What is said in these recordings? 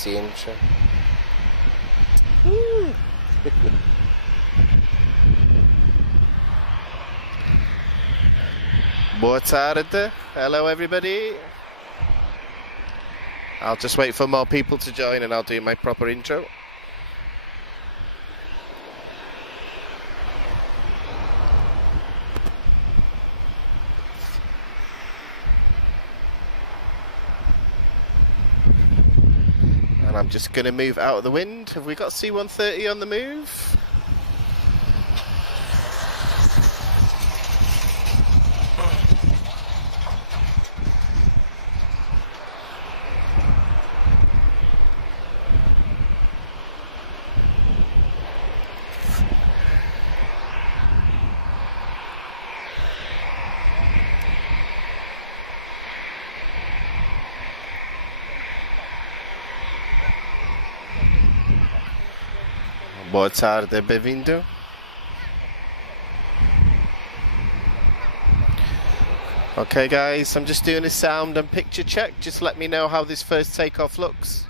sexy intro. Boa tarde. Hello everybody. I'll just wait for more people to join and I'll do my proper intro. And I'm just going to move out of the wind. Have we got C-130 on the move? Boa tarde, bem-vindo. Okay guys, I'm just doing a sound and picture check. Just let me know how this first takeoff looks.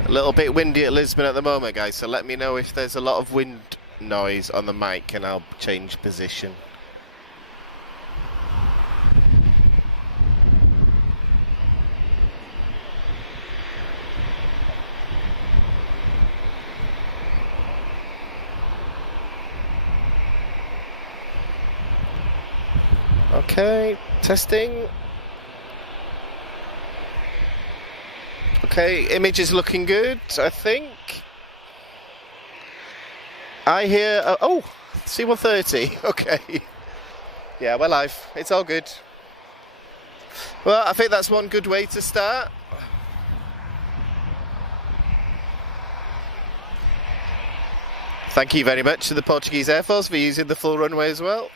A little bit windy at Lisbon at the moment, guys, so let me know if there's a lot of wind noise on the mic and I'll change position. Okay, testing. Okay, image is looking good, I think. I hear... oh, C-130, okay. Yeah, we're live. It's all good. Well, I think that's one good way to start. Thank you very much to the Portuguese Air Force for using the full runway as well.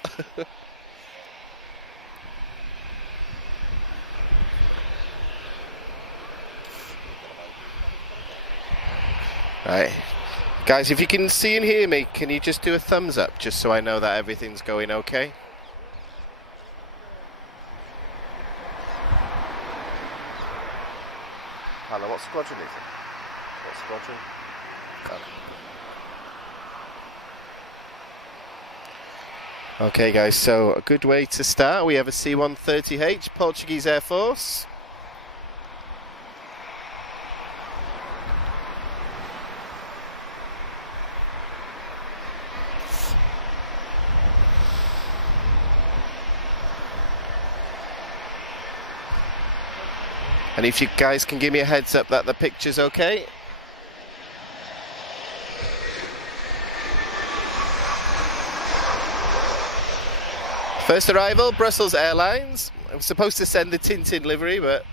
Right, guys, if you can see and hear me, can you just do a thumbs up just so I know that everything's going okay? Hello, what squadron is it? What squadron? Oh. Okay guys, so a good way to start. We have a C-130H, Portuguese Air Force. And if you guys can give me a heads up that the picture's okay. First arrival, Brussels Airlines. I was supposed to send the Tintin livery, but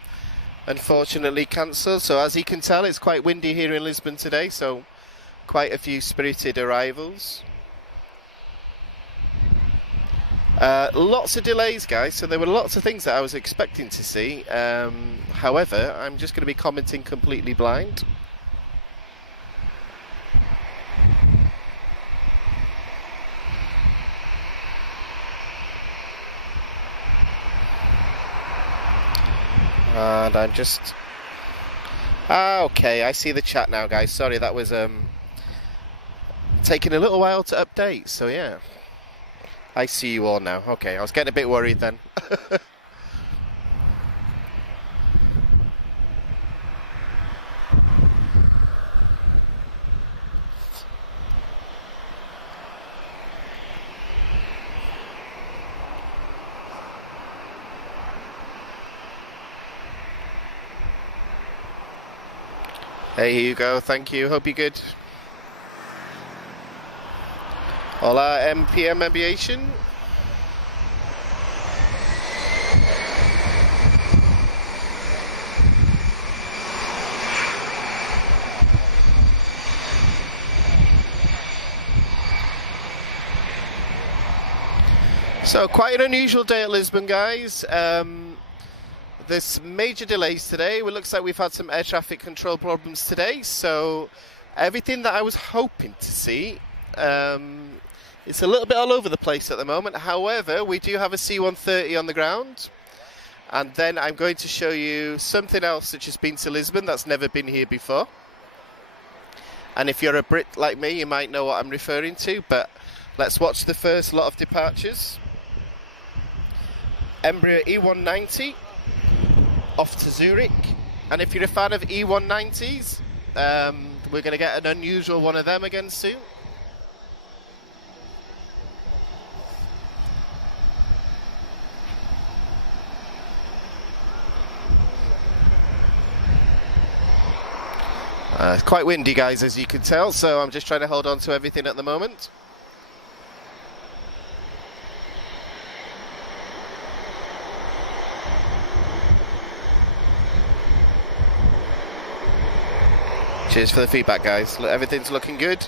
unfortunately cancelled. So as you can tell, it's quite windy here in Lisbon today, so quite a few spirited arrivals. Lots of delays, guys, so there were lots of things that I was expecting to see. However, I'm just going to be commenting completely blind. And I'm just... okay, I see the chat now, guys. Sorry, that was taking a little while to update, so yeah. I see you all now. Okay, I was getting a bit worried then. Hey, here you go. Thank you. Hope you're good. Hola, MPM Aviation. So quite an unusual day at Lisbon, guys. There's major delays today. It looks like we've had some air traffic control problems today. So everything that I was hoping to see, it's a little bit all over the place at the moment. However, we do have a C-130 on the ground. And then I'm going to show you something else which has been to Lisbon that's never been here before. And if you're a Brit like me, you might know what I'm referring to. But let's watch the first lot of departures. Embraer E190 off to Zurich, and if you're a fan of E190s, we're going to get an unusual one of them again soon. It's quite windy, guys, as you can tell, so I'm just trying to hold on to everything at the moment. Cheers for the feedback, guys. Look, everything's looking good.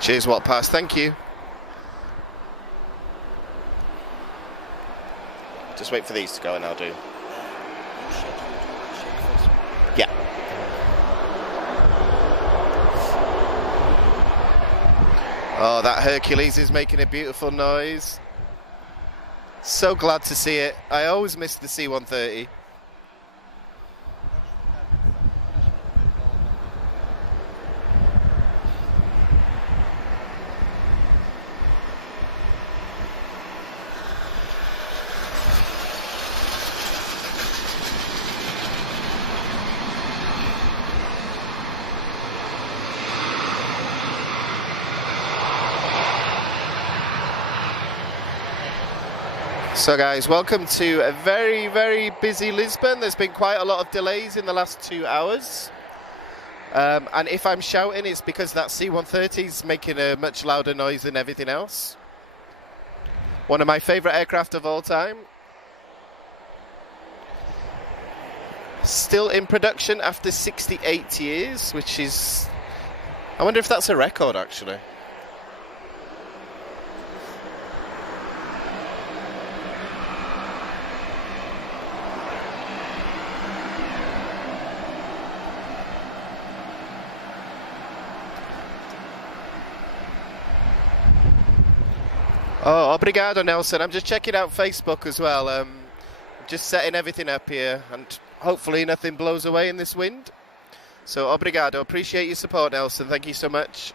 Cheers, Watt Pass, thank you. Just wait for these to go and I'll do. Yeah. Oh, that Hercules is making a beautiful noise. So glad to see it. I always miss the C-130. So guys, welcome to a very, very busy Lisbon. There's been quite a lot of delays in the last 2 hours. And if I'm shouting, it's because that C-130 is making a much louder noise than everything else. One of my favourite aircraft of all time. Still in production after 68 years, which is... I wonder if that's a record, actually. Oh, obrigado, Nelson. I'm just checking out Facebook as well. Just setting everything up here, and hopefully nothing blows away in this wind. So, obrigado. Appreciate your support, Nelson. Thank you so much.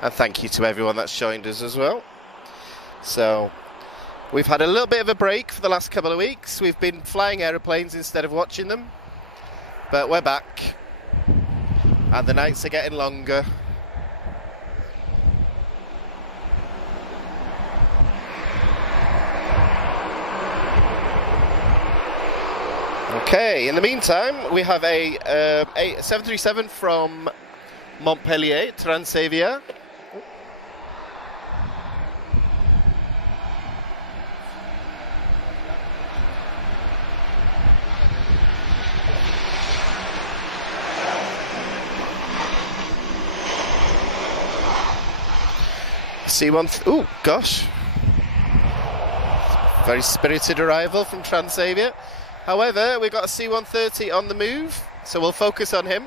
And thank you to everyone that's joined us as well. So, we've had a little bit of a break for the last couple of weeks. We've been flying aeroplanes instead of watching them. But we're back. And the nights are getting longer. Okay, in the meantime, we have a 737 from Montpellier, Transavia. C1, oh gosh. Very spirited arrival from Transavia. However, we've got a C-130 on the move, so we'll focus on him.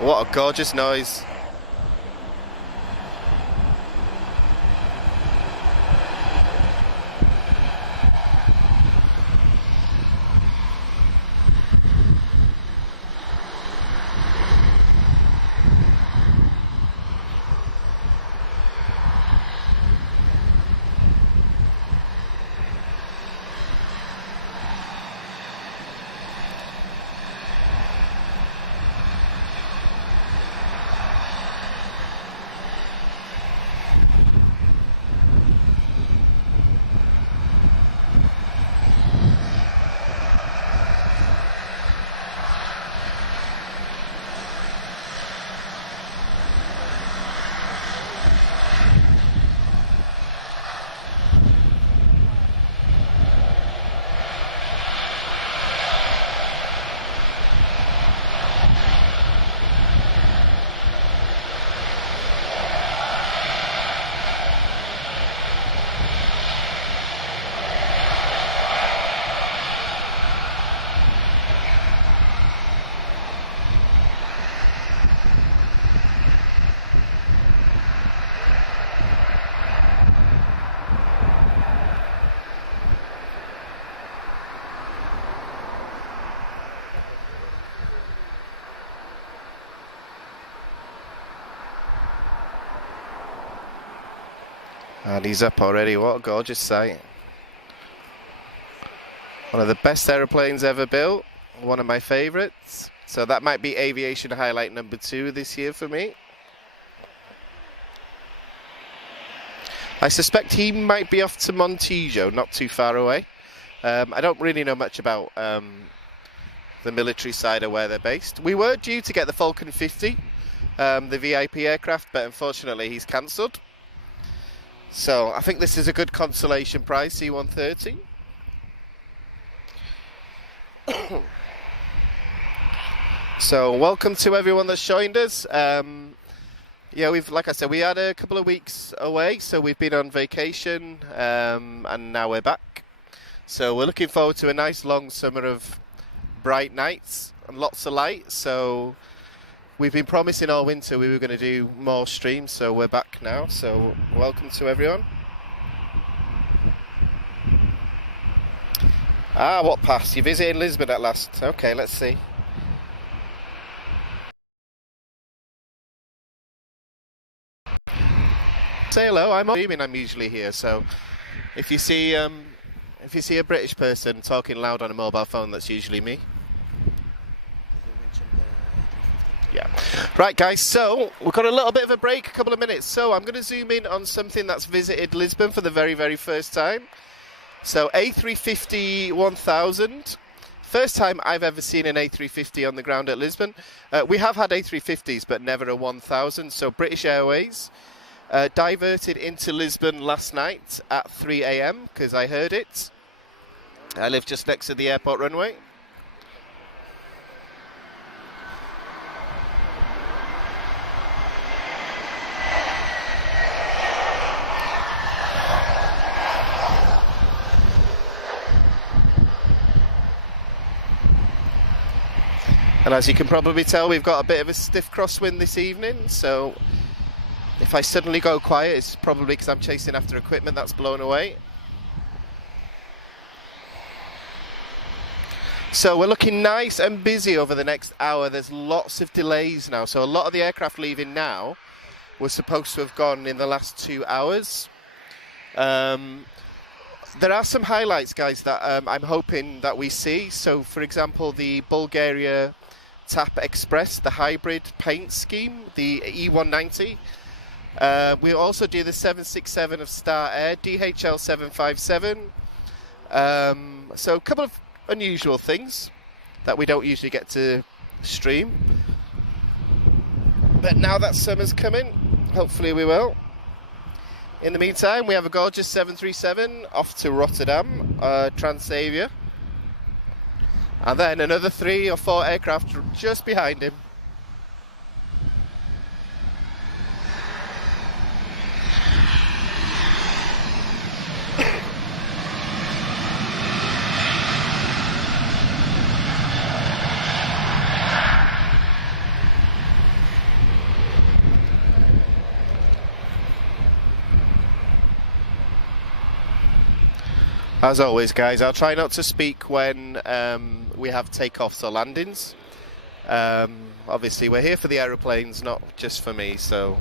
What a gorgeous noise. And he's up already. What a gorgeous sight. One of the best aeroplanes ever built. One of my favourites. So that might be aviation highlight number 2 this year for me. I suspect he might be off to Montijo, not too far away. I don't really know much about the military side of where they're based. We were due to get the Falcon 50, the VIP aircraft, but unfortunately he's cancelled. So I think this is a good consolation prize, C-130. So welcome to everyone that's joined us. Yeah, like I said, we had a couple of weeks away, so we've been on vacation, and now we're back. So we're looking forward to a nice long summer of bright nights and lots of light. So we've been promising all winter we were going to do more streams, so we're back now. So welcome to everyone. Ah, what pass? You're visiting Lisbon at last. Okay, let's see. Say hello. I'm streaming. I'm usually here, so if you see a British person talking loud on a mobile phone, that's usually me. Yeah. Right, guys, so we've got a little bit of a break, a couple of minutes. So I'm going to zoom in on something that's visited Lisbon for the very, very first time. So A350 1000. First time I've ever seen an A350 on the ground at Lisbon. We have had A350s, but never a 1000. So British Airways diverted into Lisbon last night at 3 AM because I heard it. I live just next to the airport runway. And as you can probably tell, we've got a bit of a stiff crosswind this evening, so if I suddenly go quiet, it's probably because I'm chasing after equipment that's blown away. So we're looking nice and busy over the next hour. There's lots of delays now, so a lot of the aircraft leaving now were supposed to have gone in the last 2 hours. There are some highlights, guys, that I'm hoping that we see. So, for example, the Bulgaria TAP Express, the hybrid paint scheme, the E190. We'll also do the 767 of Star Air, DHL 757. So a couple of unusual things that we don't usually get to stream. But now that summer's coming, hopefully we will. In the meantime, we have a gorgeous 737 off to Rotterdam, Transavia. And then another 3 or 4 aircraft just behind him. As always, guys, I'll try not to speak when we have takeoffs or landings. Obviously, we're here for the aeroplanes, not just for me, so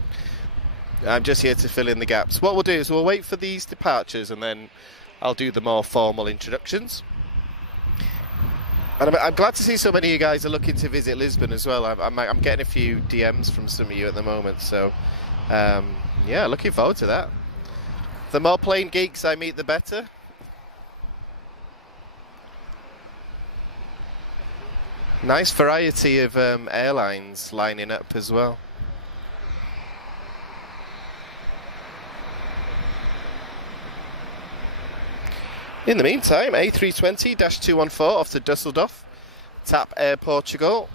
I'm just here to fill in the gaps. What we'll do is we'll wait for these departures and then I'll do the more formal introductions. And I'm glad to see so many of you guys are looking to visit Lisbon as well. I'm getting a few DMs from some of you at the moment, so yeah, looking forward to that. The more plane geeks I meet, the better. Nice variety of airlines lining up as well. In the meantime, A320-214 off to Dusseldorf, TAP Air Portugal,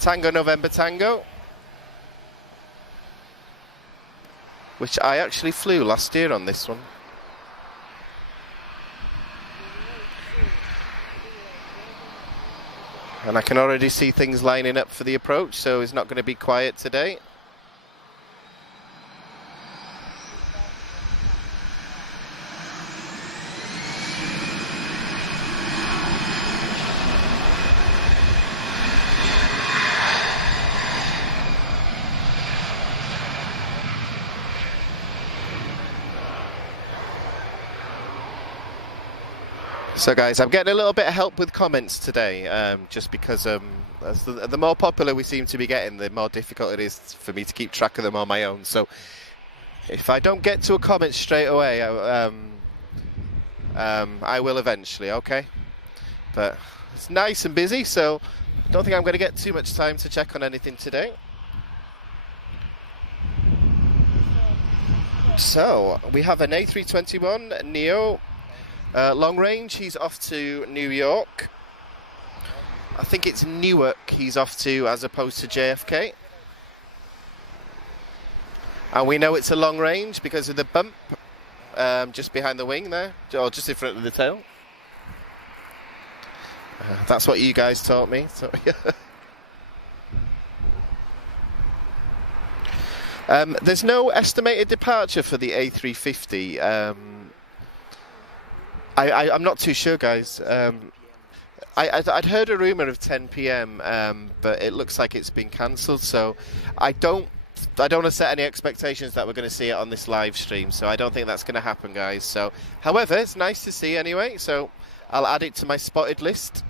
Tango November Tango, which I actually flew last year on this one. And I can already see things lining up for the approach, so it's not going to be quiet today. So guys, I'm getting a little bit of help with comments today, just because as the more popular we seem to be getting, the more difficult it is for me to keep track of them on my own. So if I don't get to a comment straight away, I will eventually, okay? But it's nice and busy, so I don't think I'm going to get too much time to check on anything today. So we have an A321 Neo long range. He's off to New York. I think it's Newark he's off to as opposed to JFK. And we know it's a long range because of the bump just behind the wing there, or just in front of the tail. That's what you guys taught me. So, there's no estimated departure for the A350. I'm not too sure, guys. I'd heard a rumour of 10 PM, but it looks like it's been cancelled. So I don't want to set any expectations that we're going to see it on this live stream. So I don't think that's going to happen, guys. So, however, it's nice to see anyway. So I'll add it to my spotted list.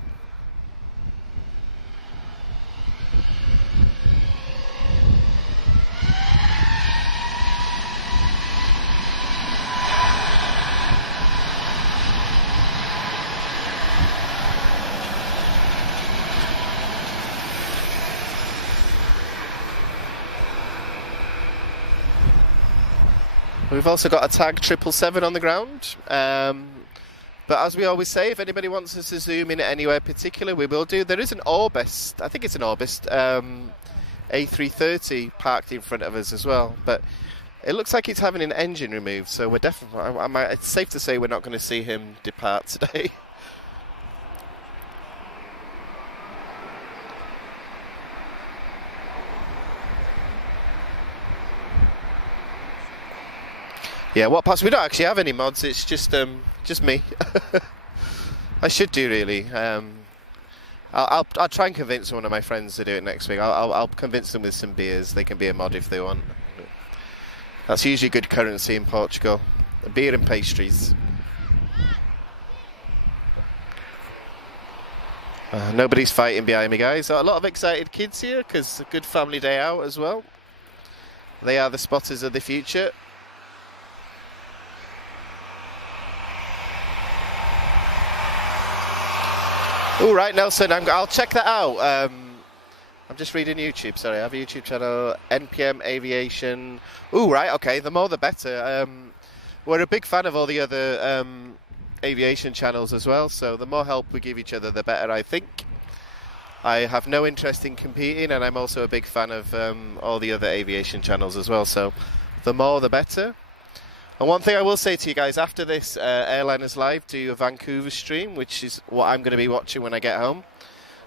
We've also got a tag 777 on the ground, but as we always say, if anybody wants us to zoom in anywhere particular, we will do. There is an Orbist, I think it's an Orbist, A330 parked in front of us as well, but it looks like it's having an engine removed, so we're definitely, it's safe to say we're not going to see him depart today. Yeah, what parts? We don't actually have any mods. It's just me. I should do really. I'll try and convince one of my friends to do it next week. I'll convince them with some beers. They can be a mod if they want. That's usually good currency in Portugal. Beer and pastries. Nobody's fighting behind me, guys. A lot of excited kids here because it's a good family day out as well. They are the spotters of the future. All right, Nelson, I'll check that out. I'm just reading YouTube, sorry. I have a YouTube channel, NPM Aviation. Ooh, right, okay, the more the better. We're a big fan of all the other aviation channels as well, so the more help we give each other, the better, I think. I have no interest in competing, and I'm also a big fan of all the other aviation channels as well, so the more the better. And one thing I will say to you guys, after this Airliners Live, do a Vancouver stream, which is what I'm going to be watching when I get home.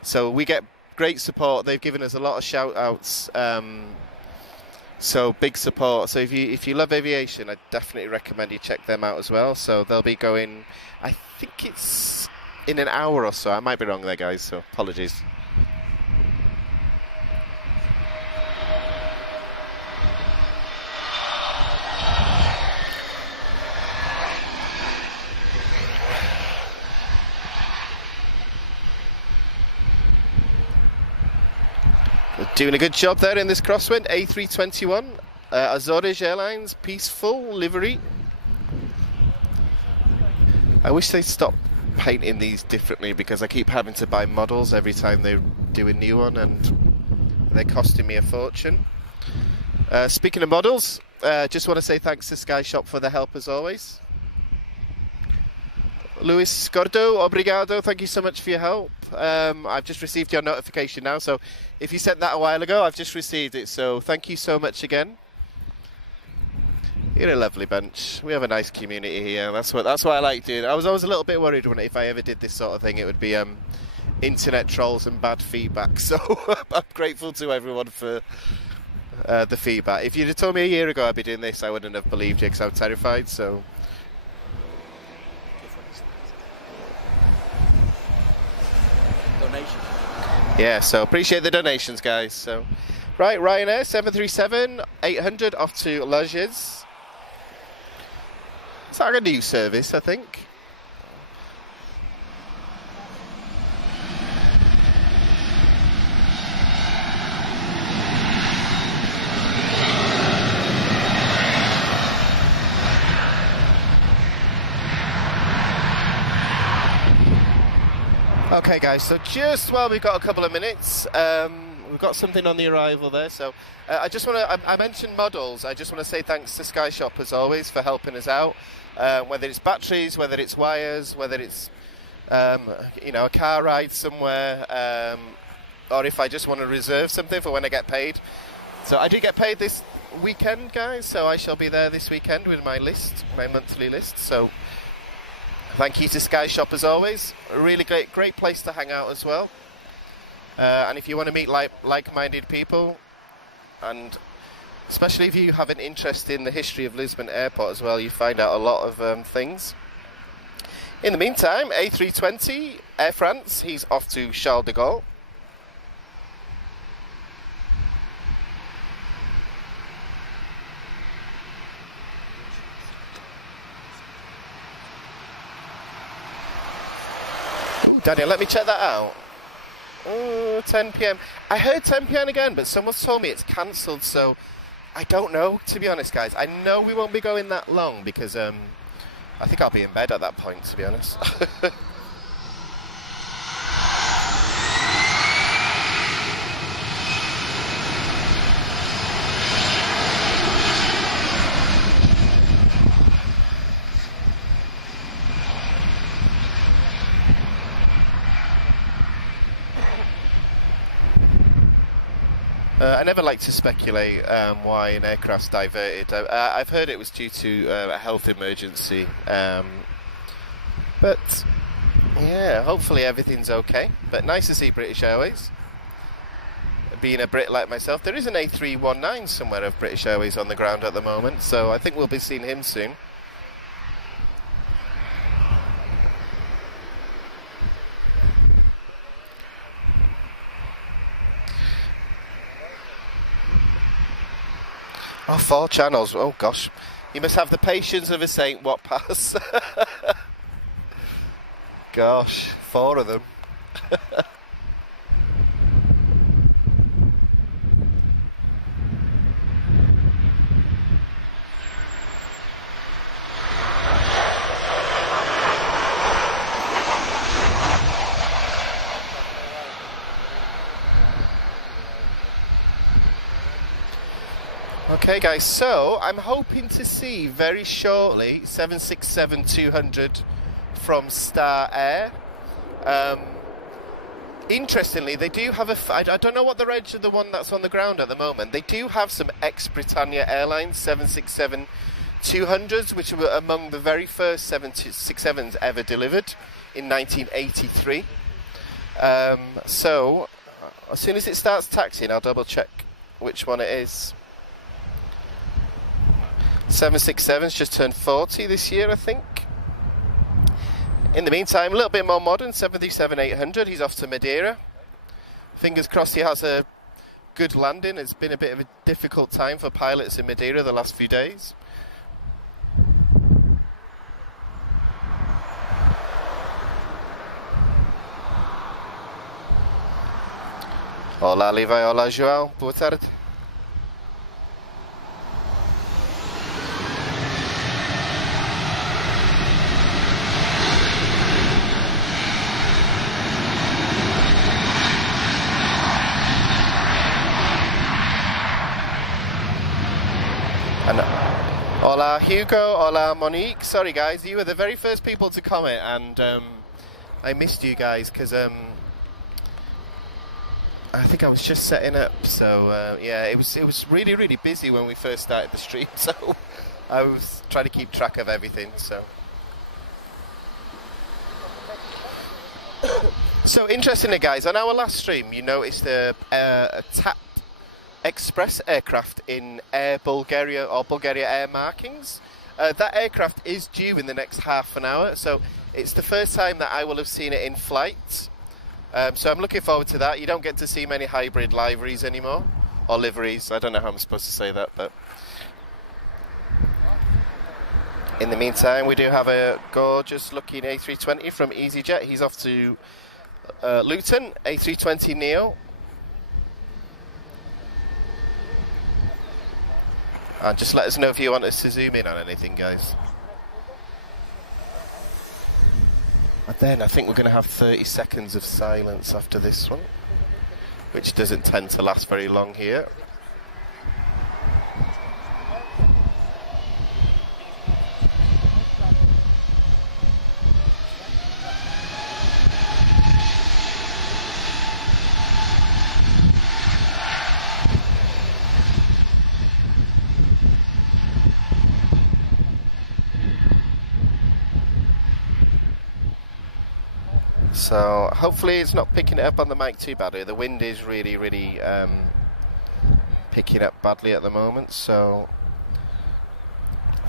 So we get great support. They've given us a lot of shout-outs, so big support. So if you love aviation, I definitely recommend you check them out as well. So they'll be going, I think it's in an hour or so. I might be wrong there, guys, so apologies. Doing a good job there in this crosswind. A321, Azores Airlines, peaceful livery. I wish they'd stop painting these differently because I keep having to buy models every time they do a new one and they're costing me a fortune. Speaking of models, just want to say thanks to Sky Shop for the help as always. Luis Gordo, obrigado, thank you so much for your help. I've just received your notification now, so if you sent that a while ago, I've just received it, so thank you so much again. You're a lovely bunch. We have a nice community here. That's what I like doing. I was always a little bit worried if I ever did this sort of thing, it would be internet trolls and bad feedback, so I'm grateful to everyone for the feedback. If you'd have told me a year ago I'd be doing this, I wouldn't have believed you because I'm terrified, so... Yeah, so appreciate the donations, guys. So, right, Ryanair 737-800 off to Lodges. It's like a new service, I think. Okay guys, so just while we've got a couple of minutes, we've got something on the arrival there, so I just want to, I mentioned models, I just want to say thanks to SkyShop as always for helping us out, whether it's batteries, whether it's wires, whether it's, you know, a car ride somewhere, or if I just want to reserve something for when I get paid. So I do get paid this weekend, guys, so I shall be there this weekend with my list, my monthly list, so thank you to SkyShop as always. A really great place to hang out as well. And if you want to meet like-minded people, and especially if you have an interest in the history of Lisbon Airport as well, you find out a lot of things. In the meantime, A320, Air France, he's off to Charles de Gaulle. Daniel, let me check that out. Oh, 10 p.m. I heard 10 p.m. again, but someone's told me it's cancelled, so I don't know, to be honest, guys. I know we won't be going that long because I think I'll be in bed at that point, to be honest. I never like to speculate why an aircraft's diverted. I've heard it was due to a health emergency, but yeah, hopefully everything's okay. But nice to see British Airways. Being a Brit like myself, there is an A319 somewhere of British Airways on the ground at the moment, so I think we'll be seeing him soon. Oh, 4 channels. Oh, gosh. You must have the patience of a saint, what pass? Gosh, 4 of them. Okay guys, so I'm hoping to see very shortly 767-200 from Star Air. Interestingly, they do have I don't know what the reg of the one that's on the ground at the moment. They do have some ex-Britannia Airlines 767-200s, which were among the very first 767s ever delivered in 1983. So as soon as it starts taxiing, I'll double check which one it is. 767's just turned 40 this year, I think. In the meantime, a little bit more modern, 737-800, he's off to Madeira. Fingers crossed he has a good landing. It's been a bit of a difficult time for pilots in Madeira the last few days. Olá, Levi. Olá, João. Boa tarde. And hola Hugo, hola Monique. Sorry guys, you were the very first people to comment, and I missed you guys because I think I was just setting up. So yeah, it was really busy when we first started the stream. So I was trying to keep track of everything. So interestingly, guys, on our last stream, you noticed a TAP Express aircraft in Air Bulgaria or Bulgaria Air markings. That aircraft is due in the next half an hour, so it's the first time that I will have seen it in flight. So I'm looking forward to that. You don't get to see many hybrid liveries anymore, or liveries. I don't know how I'm supposed to say that, but in the meantime, we do have a gorgeous looking A320 from EasyJet. He's off to Luton, A320 Neo. And just let us know if you want us to zoom in on anything, guys. And then I think we're going to have 30 seconds of silence after this one, which doesn't tend to last very long here. So hopefully it's not picking it up on the mic too badly. The wind is really picking up badly at the moment, so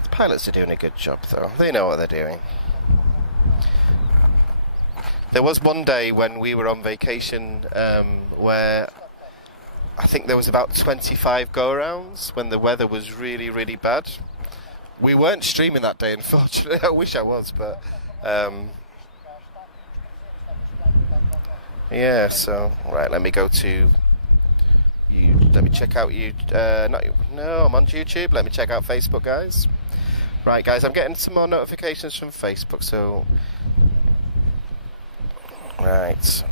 the pilots are doing a good job though. They know what they're doing. There was one day when we were on vacation where I think there was about 25 go-arounds when the weather was really bad. We weren't streaming that day, unfortunately. I wish I was, but yeah, so, right, let me go to you. Let me check out you. No, I'm on YouTube. Let me check out Facebook, guys. Right, guys, I'm getting some more notifications from Facebook, so. Right.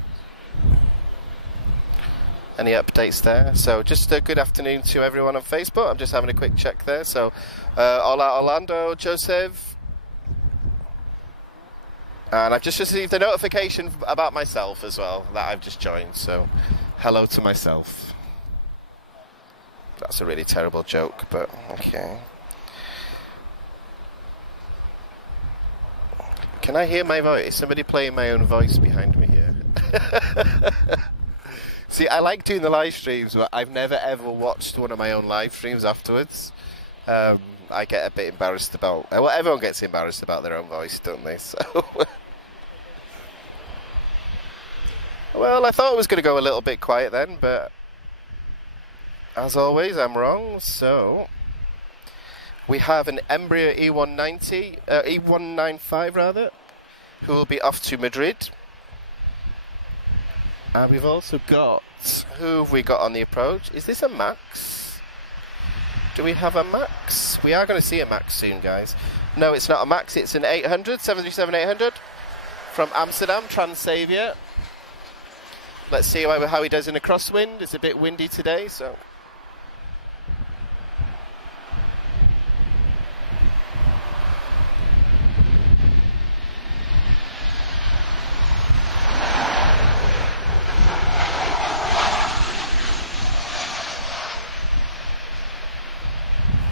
Any updates there? So, just a good afternoon to everyone on Facebook. I'm just having a quick check there. So, hola, Orlando, Joseph. And I've just received a notification about myself as well, that I've just joined, so hello to myself. That's a really terrible joke, but okay. Can I hear my voice? Is somebody playing my own voice behind me here? See, I like doing the live streams, but I've never ever watched one of my own live streams afterwards. I get a bit embarrassed about... Well, everyone gets embarrassed about their own voice, don't they? So... Well, I thought it was going to go a little bit quiet then, but... As always, I'm wrong, so... We have an Embraer E195 rather, who will be off to Madrid. And we've also got... Who have we got on the approach? Is this a Max? Do we have a Max? We are going to see a Max soon, guys. No, it's not a Max, it's an 800, 737-800 from Amsterdam, Transavia. Let's see how he does in a crosswind. It's a bit windy today, so...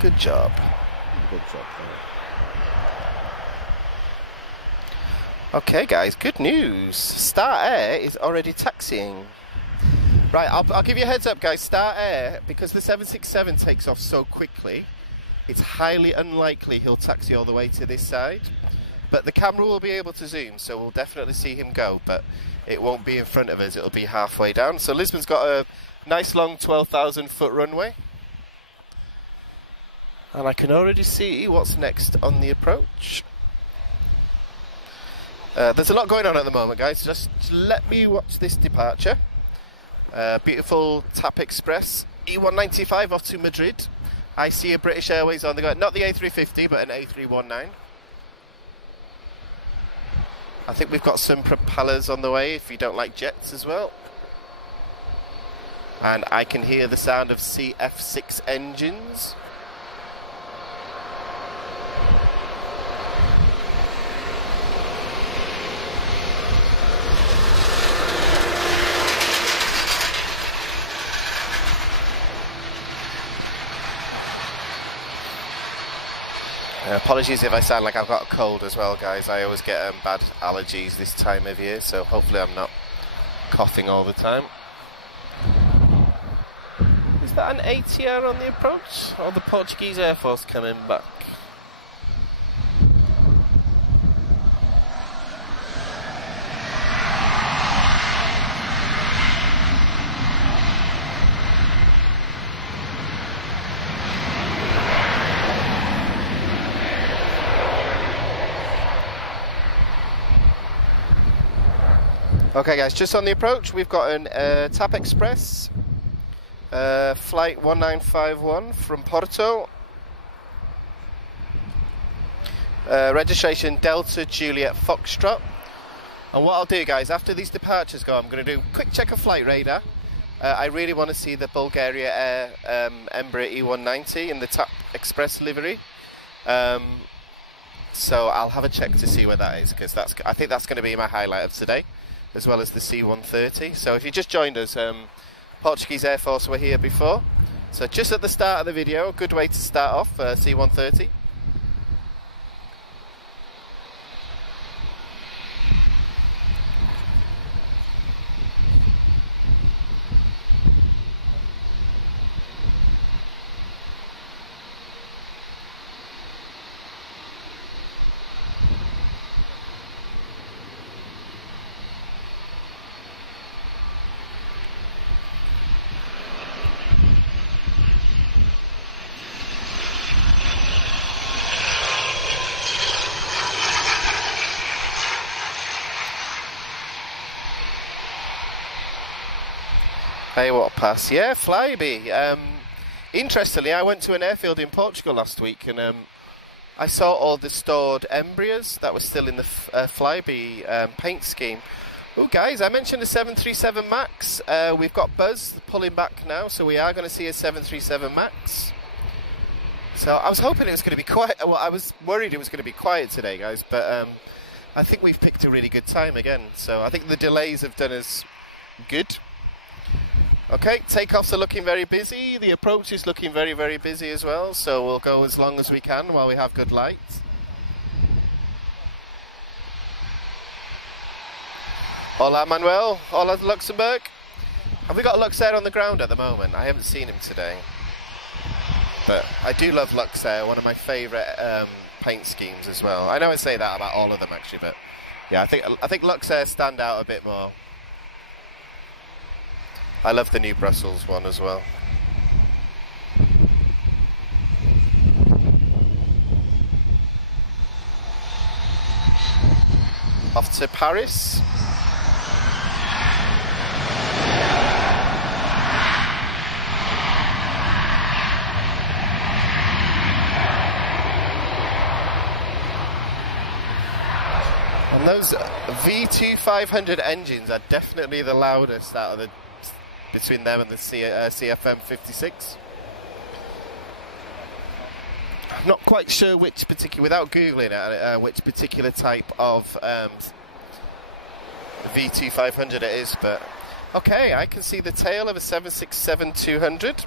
Good job. Good job. Okay, guys, good news. Star Air is already taxiing. Right, I'll give you a heads up, guys. Star Air, because the 767 takes off so quickly, it's highly unlikely he'll taxi all the way to this side. But the camera will be able to zoom, so we'll definitely see him go, but it won't be in front of us, it'll be halfway down. So Lisbon's got a nice long 12,000 foot runway. And I can already see what's next on the approach. There's a lot going on at the moment, guys. Just let me watch this departure. Beautiful TAP Express E195 off to Madrid. I see a British Airways on the go. Not the A350, but an A319. I think we've got some propellers on the way if you don't like jets as well. And I can hear the sound of CF6 engines. Apologies if I sound like I've got a cold as well, guys. I always get bad allergies this time of year, so hopefully I'm not coughing all the time. Is that an ATR on the approach? Or the Portuguese Air Force coming back? Okay, guys, just on the approach, we've got an TAP Express flight 1951 from Porto. Registration Delta Juliet Foxtrot. And what I'll do, guys, after these departures go, I'm going to do a quick check of flight radar. I really want to see the Bulgaria Air Embraer E190 in the top express livery. So I'll have a check to see where that is, because I think that's going to be my highlight of today, as well as the C-130. So if you just joined us, Portuguese Air Force were here before. So just at the start of the video, a good way to start off, C-130. Hey, what pass? Yeah, Flyby. Interestingly, I went to an airfield in Portugal last week, and I saw all the stored Embraers that were still in the Flyby paint scheme. Oh, guys, I mentioned the 737 MAX. We've got Buzz pulling back now, so we are going to see a 737 MAX. So I was hoping it was going to be quiet. Well, I was worried it was going to be quiet today, guys, but I think we've picked a really good time again. So I think the delays have done us good. Okay, takeoffs are looking very busy. The approach is looking very, very busy as well. So we'll go as long as we can while we have good light. Hola, Manuel. Hola, Luxembourg. Have we got Luxair on the ground at the moment? I haven't seen him today. But I do love Luxair, one of my favourite paint schemes as well. I know I say that about all of them actually, but yeah, I think Luxair stand out a bit more. I love the new Brussels one as well. Off to Paris. And those V2500 engines are definitely the loudest out of the between them and the CFM 56. I'm not quite sure which particular, without googling it, which particular type of V2500 it is, but okay, I can see the tail of a 767-200.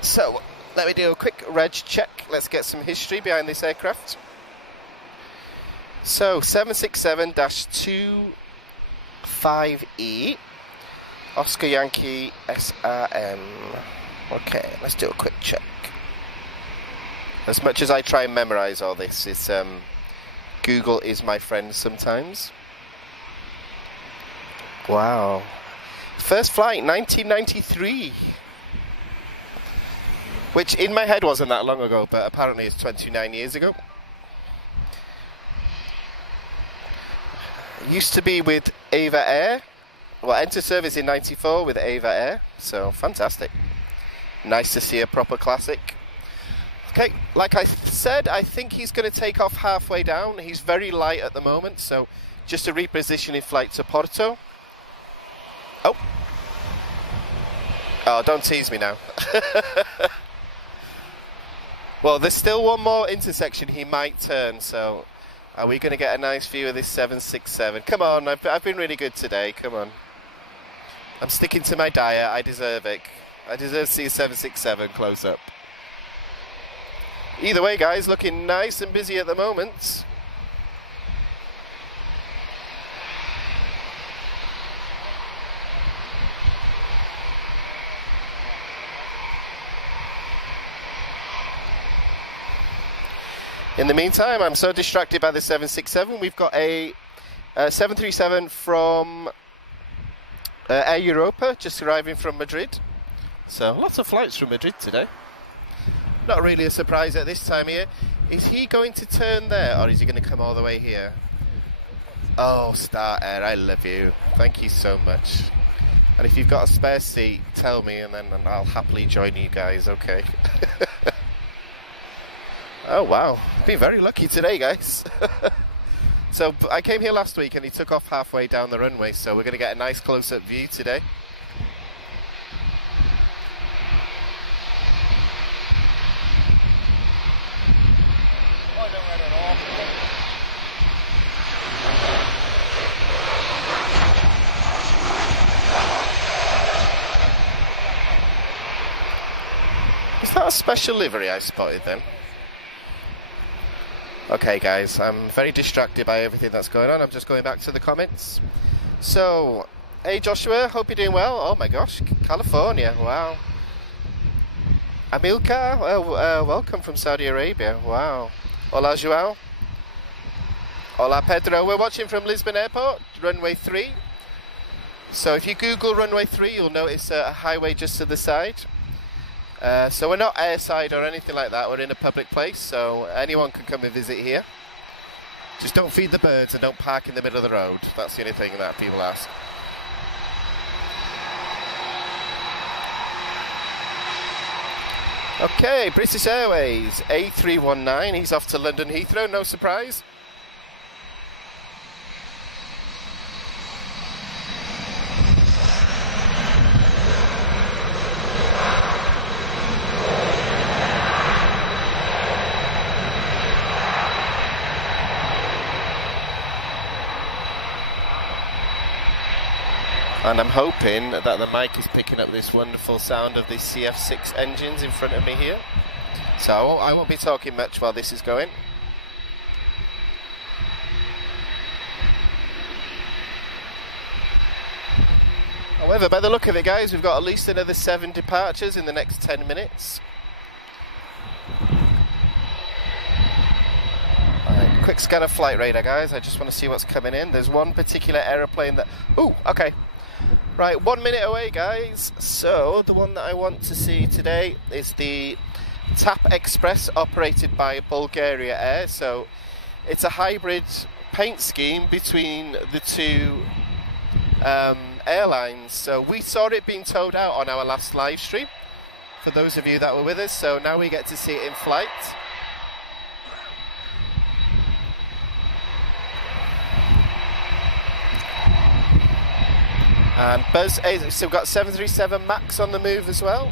So let me do a quick reg check. Let's get some history behind this aircraft. So 767-25E. Oscar Yankee SRM. Okay, let's do a quick check. As much as I try and memorize all this, it's Google is my friend sometimes. Wow. First flight, 1993. Which in my head wasn't that long ago, but apparently it's 29 years ago. It used to be with Ava Air. Well, entered service in 94 with Ava Air, so fantastic. Nice to see a proper classic. Okay, like I said, I think he's going to take off halfway down. He's very light at the moment, so just a repositioning flight to Porto. Oh, don't tease me now. Well, there's still one more intersection he might turn, so are we going to get a nice view of this 767? Come on, I've been really good today, come on. I'm sticking to my diet, I deserve it. I deserve to see a 767 close up. Either way, guys, looking nice and busy at the moment. In the meantime, I'm so distracted by the 767. We've got a 737 from Air Europa, just arriving from Madrid. So lots of flights from Madrid today. Not really a surprise at this time of year. Is he going to turn there, or is he going to come all the way here? Oh, Star Air, I love you. Thank you so much. And if you've got a spare seat, tell me, and then I'll happily join you guys, okay? Oh, wow. Been very lucky today, guys. So I came here last week and he took off halfway down the runway, so we're going to get a nice close-up view today. Is that a special livery I spotted then? Okay guys, I'm very distracted by everything that's going on. I'm just going back to the comments. So, hey Joshua, hope you're doing well. Oh my gosh, California, wow. Amilcar, welcome from Saudi Arabia, wow. Hola Joao. Hola Pedro, we're watching from Lisbon Airport, runway 3. So if you Google runway 3, you'll notice a highway just to the side. So we're not airside or anything like that, we're in a public place, so anyone can come and visit here. Just don't feed the birds and don't park in the middle of the road. That's the only thing that people ask. Okay, British Airways, A319, he's off to London Heathrow, no surprise. And I'm hoping that the mic is picking up this wonderful sound of the CF6 engines in front of me here. So I won't be talking much while this is going. However, by the look of it guys, we've got at least another 7 departures in the next 10 minutes. Right, quick scan of flight radar guys, I just want to see what's coming in. There's one particular aeroplane that... Ooh, okay. Right, 1 minute away guys, so the one that I want to see today is the TAP Express operated by Bulgaria Air. So it's a hybrid paint scheme between the two airlines. So we saw it being towed out on our last live stream, for those of you that were with us, so now we get to see it in flight. And Buzz, so we've got 737 MAX on the move as well.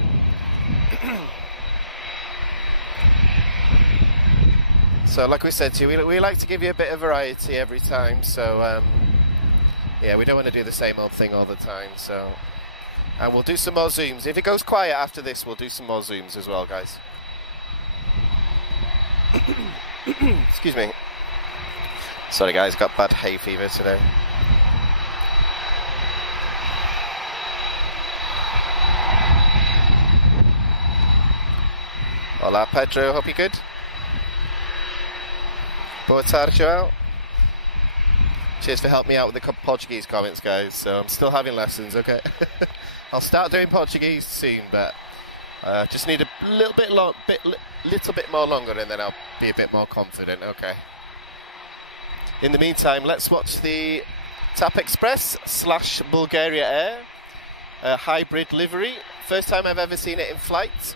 So like we said to you, we like to give you a bit of variety every time. So yeah, we don't want to do the same old thing all the time. So, and we'll do some more zooms. If it goes quiet after this, we'll do some more zooms as well, guys. Excuse me. Sorry guys, got bad hay fever today. Hola Pedro, hope you're good. Boa tarde, João. Cheers for helping me out with the Portuguese comments, guys. So I'm still having lessons, okay? I'll start doing Portuguese soon, but just need a little bit more longer, and then I'll be a bit more confident, okay? In the meantime, let's watch the TAP Express / Bulgaria Air hybrid livery. First time I've ever seen it in flight.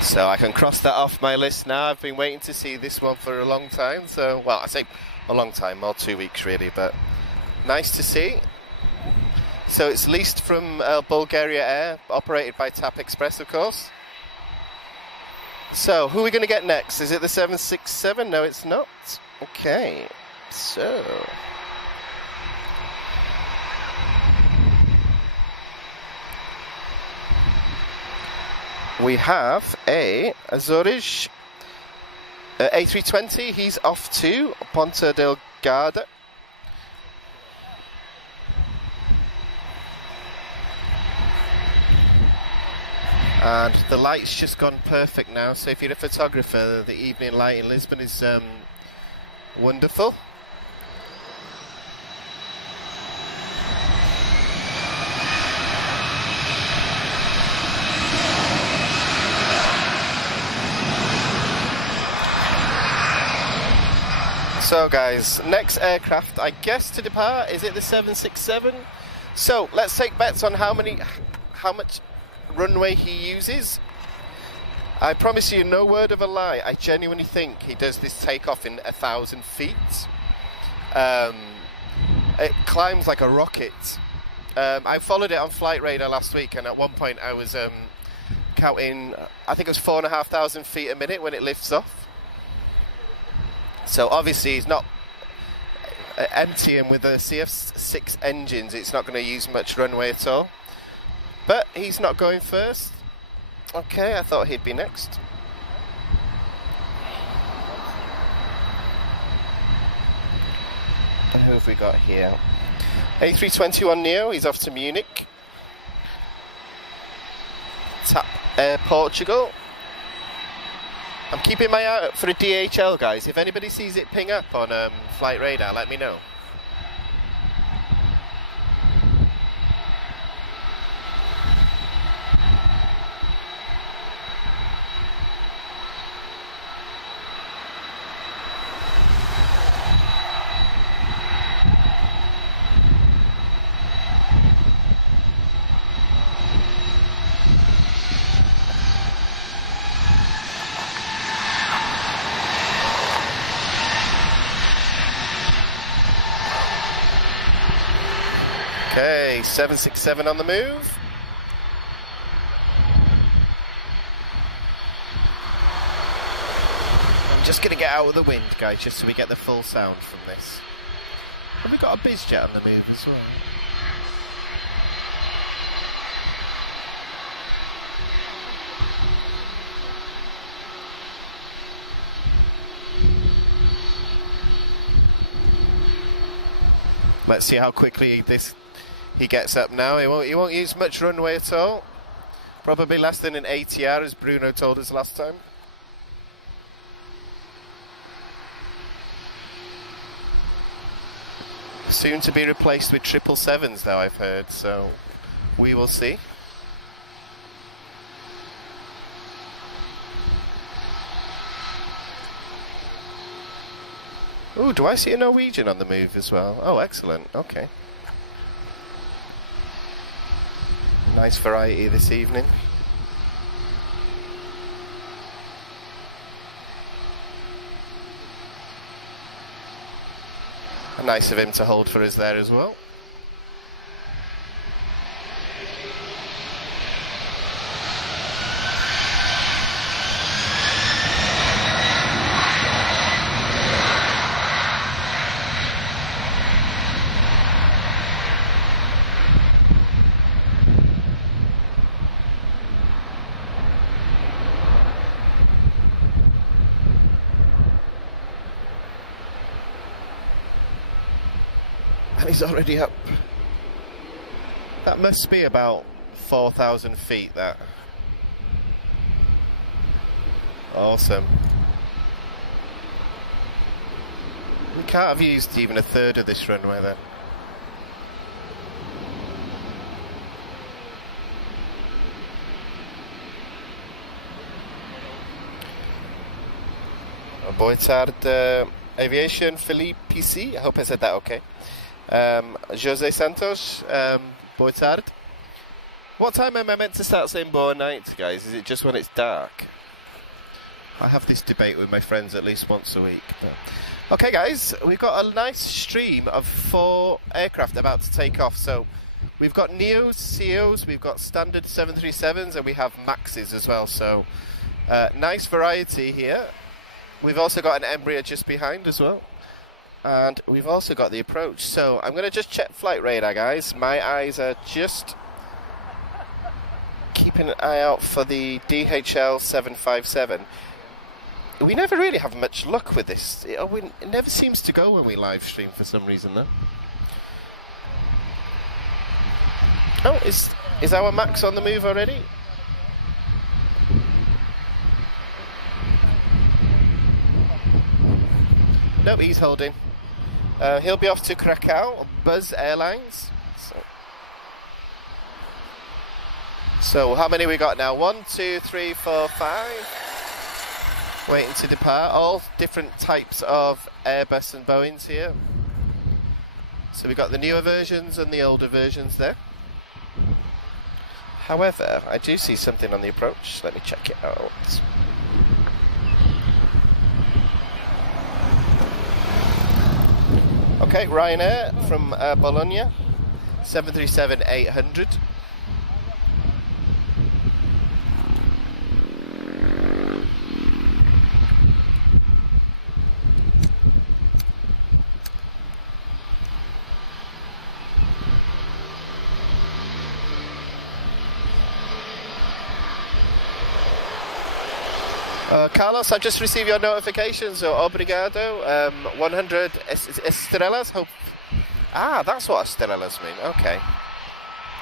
So I can cross that off my list now. I've been waiting to see this one for a long time. So, well, I say a long time, more 2 weeks really, but nice to see. So it's leased from Bulgaria Air, operated by TAP Express, of course. So who are we going to get next? Is it the 767? No, it's not. Okay, so... we have a Azores A320. He's off to Ponta Delgada. And the light's just gone perfect now. So if you're a photographer, the evening light in Lisbon is wonderful. So guys, next aircraft I guess to depart, is it the 767? So let's take bets on how much runway he uses. I promise you, no word of a lie, I genuinely think he does this takeoff in 1,000 feet. It climbs like a rocket. I followed it on flight radar last week, and at one point I was counting, I think it was 4,500 feet a minute when it lifts off. So obviously he's not emptying with the CF6 engines, it's not going to use much runway at all. But he's not going first. Okay, I thought he'd be next. And who have we got here? A321neo, he's off to Munich. TAP Air Portugal. I'm keeping my eye out for a DHL, guys. If anybody sees it ping up on flight radar, let me know. Okay, 767 on the move. I'm just going to get out of the wind, guys, just so we get the full sound from this. Have we got a biz jet on the move as well? Let's see how quickly he gets up now. He won't use much runway at all. Probably less than an ATR, as Bruno told us last time. Soon to be replaced with 777s, though, I've heard, so we will see. Ooh, do I see a Norwegian on the move as well? Oh, excellent. Okay. Nice variety this evening. Nice of him to hold for us there as well. And he's already up. That must be about 4,000 feet, that. Awesome. We can't have used even a third of this runway then. Boitard Aviation Philippe PC, I hope I said that okay. Jose Santos, Boitard. What time am I meant to start saying boa night, guys? Is it just when it's dark? I have this debate with my friends at least once a week. But... Okay, guys, we've got a nice stream of 4 aircraft about to take off. So we've got Neos, CEOs, we've got standard 737s, and we have Maxes as well. So nice variety here. We've also got an Embraer just behind as well. And we've also got the approach. So I'm going to just check flight radar, guys. My eyes are just keeping an eye out for the DHL 757. We never really have much luck with this. It never seems to go when we live stream for some reason, though. Oh, is our Max on the move already? Nope, he's holding. He'll be off to Krakow, Buzz Airlines. So how many we got now? 1, 2, 3, 4, 5. waiting to depart. All different types of Airbus and Boeings here. So we've got the newer versions and the older versions there. However, I do see something on the approach. Let me check it out. Okay, Ryanair from Bologna, 737-800. Carlos, I've just received your notification, so obrigado. 100 estrelas. Hope. Ah, that's what estrelas mean. Okay.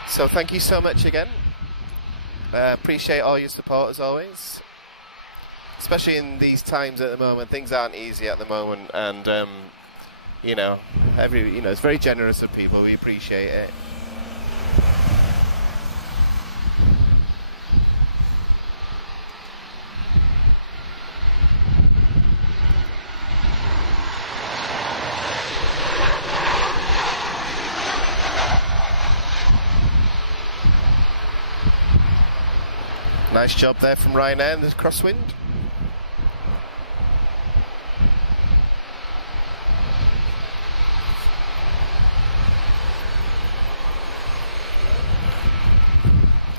So thank you so much again. Appreciate all your support as always. Especially in these times at the moment, things aren't easy at the moment, and you know, it's very generous of people. We appreciate it. Nice job there from Ryanair in the crosswind.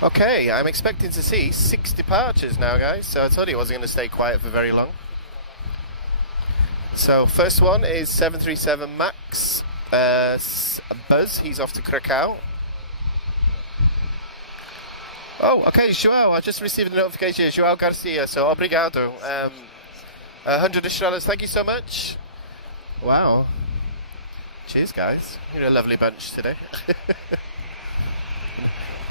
Okay, I'm expecting to see 6 departures now, guys, so I told you I wasn't going to stay quiet for very long. So first one is 737 MAX, Buzz, he's off to Krakow. Oh, okay, João, I just received a notification, João Garcia, so obrigado. 100 estrelas, thank you so much. Wow. Cheers, guys. You're a lovely bunch today.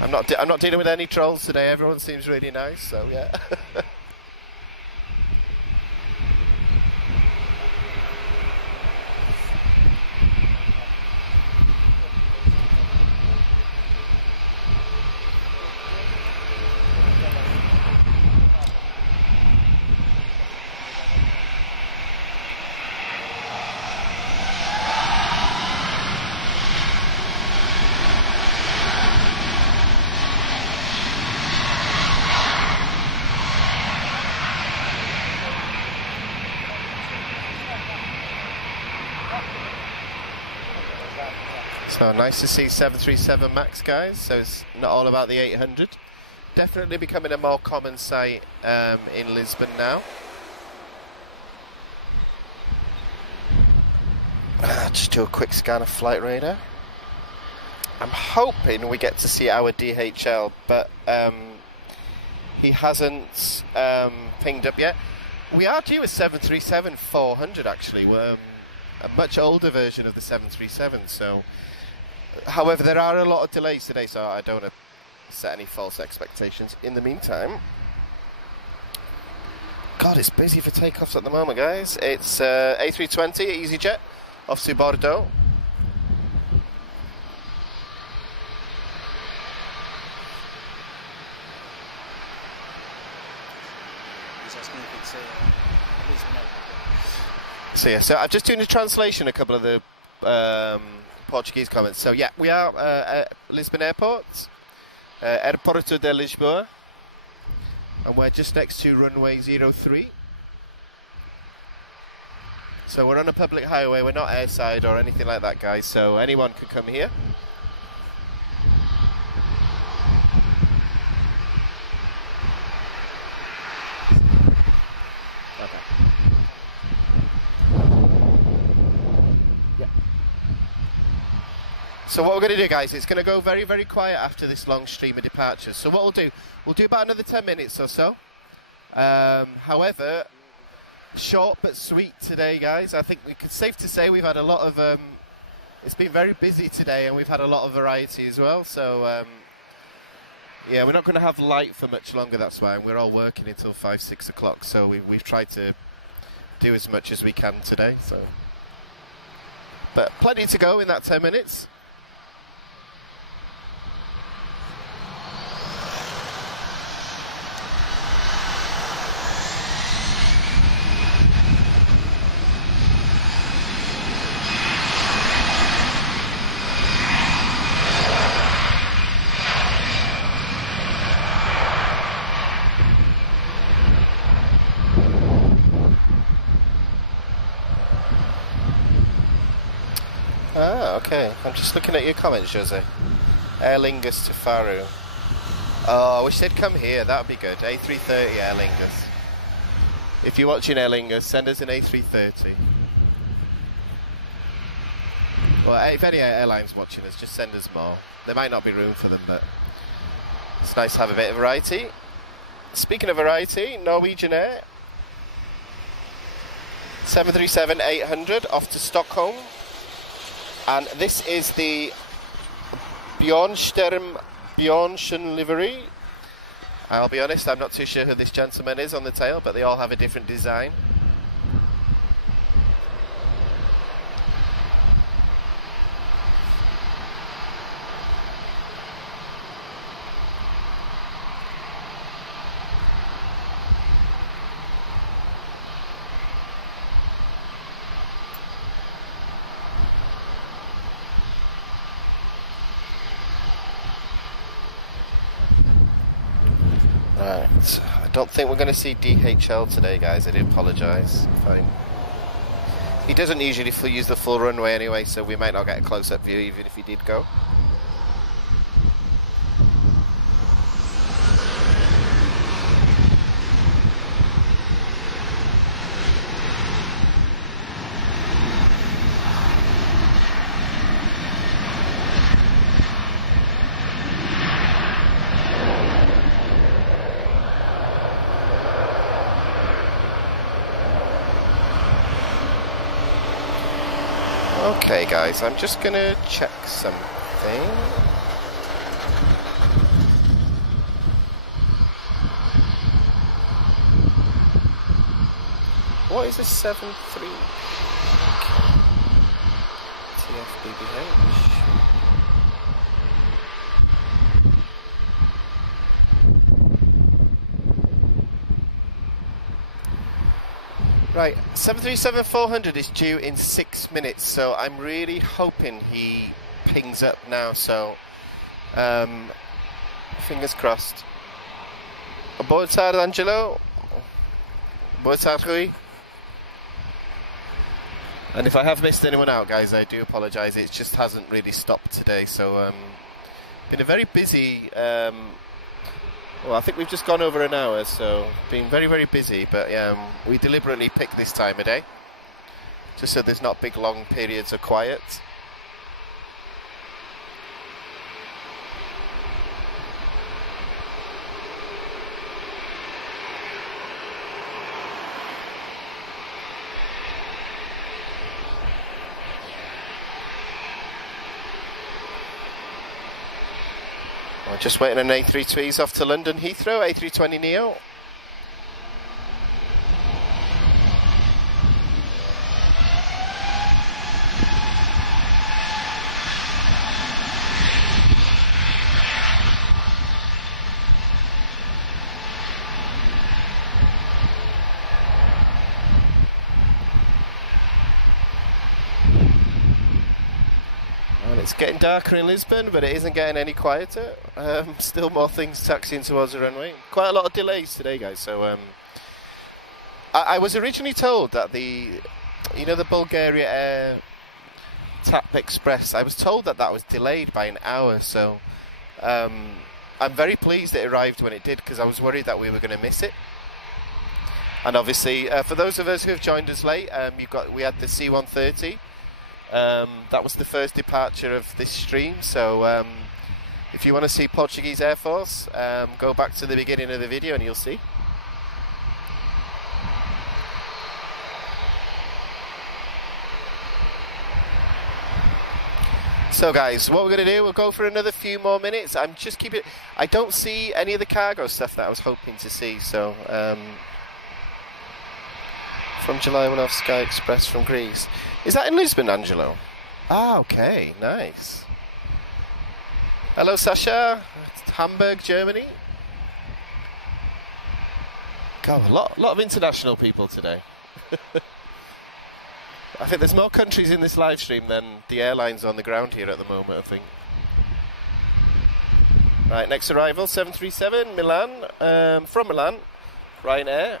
I'm not dealing with any trolls today, everyone seems really nice, so yeah. So nice to see 737 MAX, guys, so it's not all about the 800. Definitely becoming a more common sight in Lisbon now. Just do a quick scan of flight radar. I'm hoping we get to see our DHL, but he hasn't pinged up yet. We are due a 737-400 actually. We're a much older version of the 737, so... However, there are a lot of delays today, so I don't want to set any false expectations. In the meantime, God, it's busy for takeoffs at the moment, guys. It's A320 EasyJet off to Bordeaux. He's asking if it's Lisbon. So yeah, so I'm just doing a translation, a couple of the Portuguese comments. So yeah, we are at Lisbon Airport, Aeroporto de Lisboa, and we're just next to runway 03. So we're on a public highway, we're not airside or anything like that, guys, so anyone can come here. So what we're going to do, guys, it's going to go very, very quiet after this long stream of departures. So what we'll do about another 10 minutes or so. However, short but sweet today, guys. I think it's safe to say we've had a lot of... it's been very busy today and we've had a lot of variety as well. So, yeah, we're not going to have light for much longer, that's why. And we're all working until 5, 6 o'clock. So we've tried to do as much as we can today. So, but plenty to go in that 10 minutes. Okay, I'm just looking at your comments, Jose. Aer Lingus to Faru. Oh, I wish they'd come here, that would be good. A330 Aer Lingus. If you're watching Aer Lingus, send us an A330. Well, if any airlines watching us, just send us more. There might not be room for them, but it's nice to have a bit of variety. Speaking of variety, Norwegian Air 737-800 off to Stockholm, and this is the Bjornstern livery. I'll be honest, I'm not too sure who this gentleman is on the tail, but they all have a different design. Right, I don't think we're going to see DHL today, guys. I do apologise. He doesn't usually use the full runway anyway, so we might not get a close-up view even if he did go. Okay guys, I'm just gonna check something. What is this 73? TFBBH. Right, 737-400 is due in 6 minutes, so I'm really hoping he pings up now, so fingers crossed. Boa tarde, Angelo. Boa tarde, Rui. And if I have missed anyone out, guys, I do apologise. It just hasn't really stopped today, so been a very busy well, I think we've just gone over an hour, so been very, very busy, but we deliberately picked this time of day, just so there's not big, long periods of quiet. I'm just waiting on A320s off to London Heathrow, A320neo. It's getting darker in Lisbon, but it isn't getting any quieter. Still more things taxiing towards the runway. Quite a lot of delays today, guys. So I was originally told that the Bulgaria Air TAP Express, I was told that was delayed by an hour. So I'm very pleased it arrived when it did, because I was worried that we were going to miss it. And obviously, for those of us who have joined us late, we had the C-130. That was the first departure of this stream, so if you want to see Portuguese Air Force, go back to the beginning of the video and you'll see. So guys, what we're going to do, we'll go for another few more minutes. I don't see any of the cargo stuff that I was hoping to see, so from July we'll have Sky Express from Greece. Is that in Lisbon, Angelo? Ah, okay, nice. Hello, Sasha. Hamburg, Germany. God, a lot of international people today. I think there's more countries in this live stream than the airlines on the ground here at the moment, I think. Right, next arrival, 737, Milan. From Milan, Ryanair.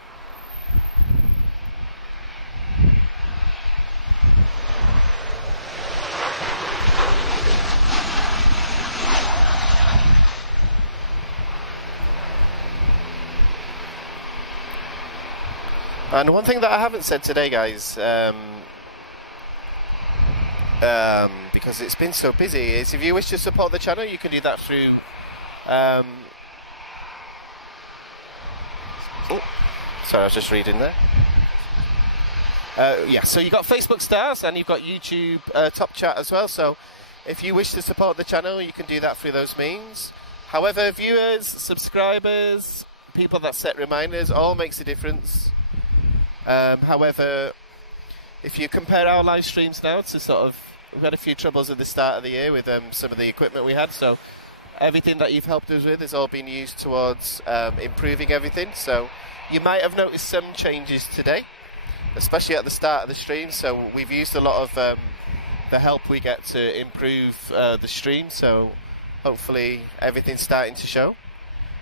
And one thing that I haven't said today, guys, because it's been so busy, is if you wish to support the channel, you can do that through sorry, I was just reading there. Yeah, so you've got Facebook stars and you've got YouTube top chat as well. So if you wish to support the channel, you can do that through those means. However, viewers, subscribers, people that set reminders, all makes a difference. However, if you compare our live streams now to sort of, we've had a few troubles at the start of the year with some of the equipment we had, so everything that you've helped us with has all been used towards improving everything. So you might have noticed some changes today, especially at the start of the stream. So we've used a lot of the help we get to improve the stream, so hopefully everything's starting to show.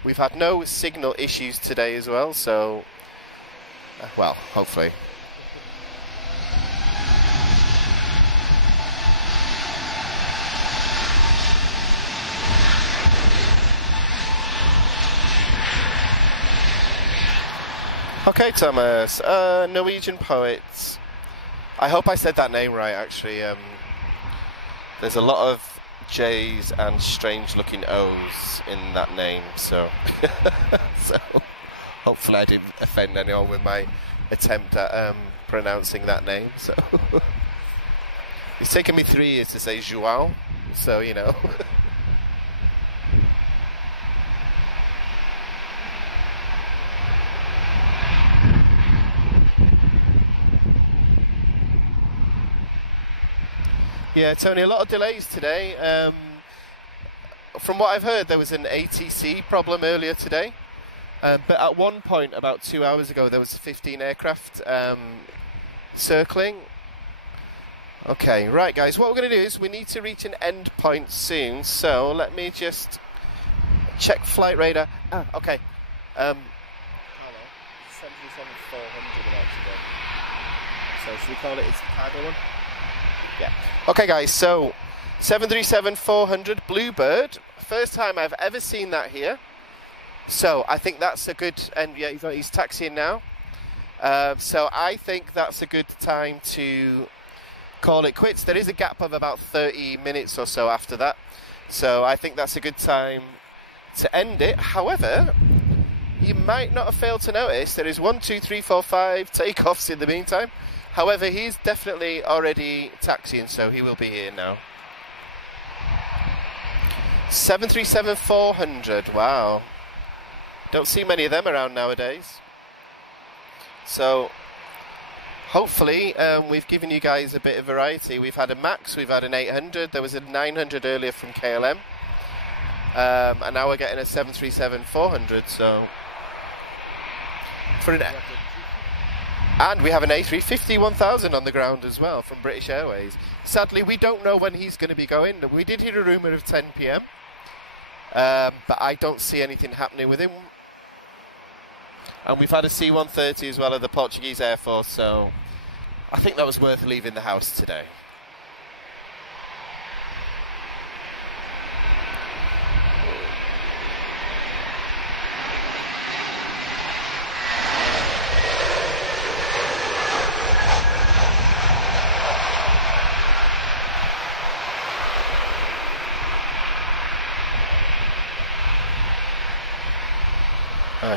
We've had no signal issues today as well, so well, hopefully. Okay, Thomas, Norwegian poet. I hope I said that name right, actually. There's a lot of J's and strange looking O's in that name, so so hopefully I didn't offend anyone with my attempt at pronouncing that name. So it's taken me 3 years to say João, so you know. Yeah, Tony, a lot of delays today. From what I've heard, there was an ATC problem earlier today. But at one point, about 2 hours ago, there was 15 aircraft circling. Okay, right, guys, what we're going to do is we need to reach an end point soon. So let me just check flight radar. Ah, okay. Hello. 737-400 about to go. So should we call it its cargo one? Yeah. Okay, guys, so 737-400 Bluebird. First time I've ever seen that here. So I think that's a good, and yeah, he's taxiing now. So I think that's a good time to call it quits. There is a gap of about 30 minutes or so after that. So I think that's a good time to end it. However, you might not have failed to notice there is 1, 2, 3, 4, 5 takeoffs in the meantime. However, he's definitely already taxiing, so he will be here now. 737-400, wow. Don't see many of them around nowadays. So, hopefully, we've given you guys a bit of variety. We've had a Max, we've had an 800, there was a 900 earlier from KLM. And now we're getting a 737-400, so... And we have an A350-1000 on the ground as well from British Airways. Sadly, we don't know when he's going to be going. We did hear a rumour of 10 PM, but I don't see anything happening with him. And we've had a C-130 as well of the Portuguese Air Force, so I think that was worth leaving the house today.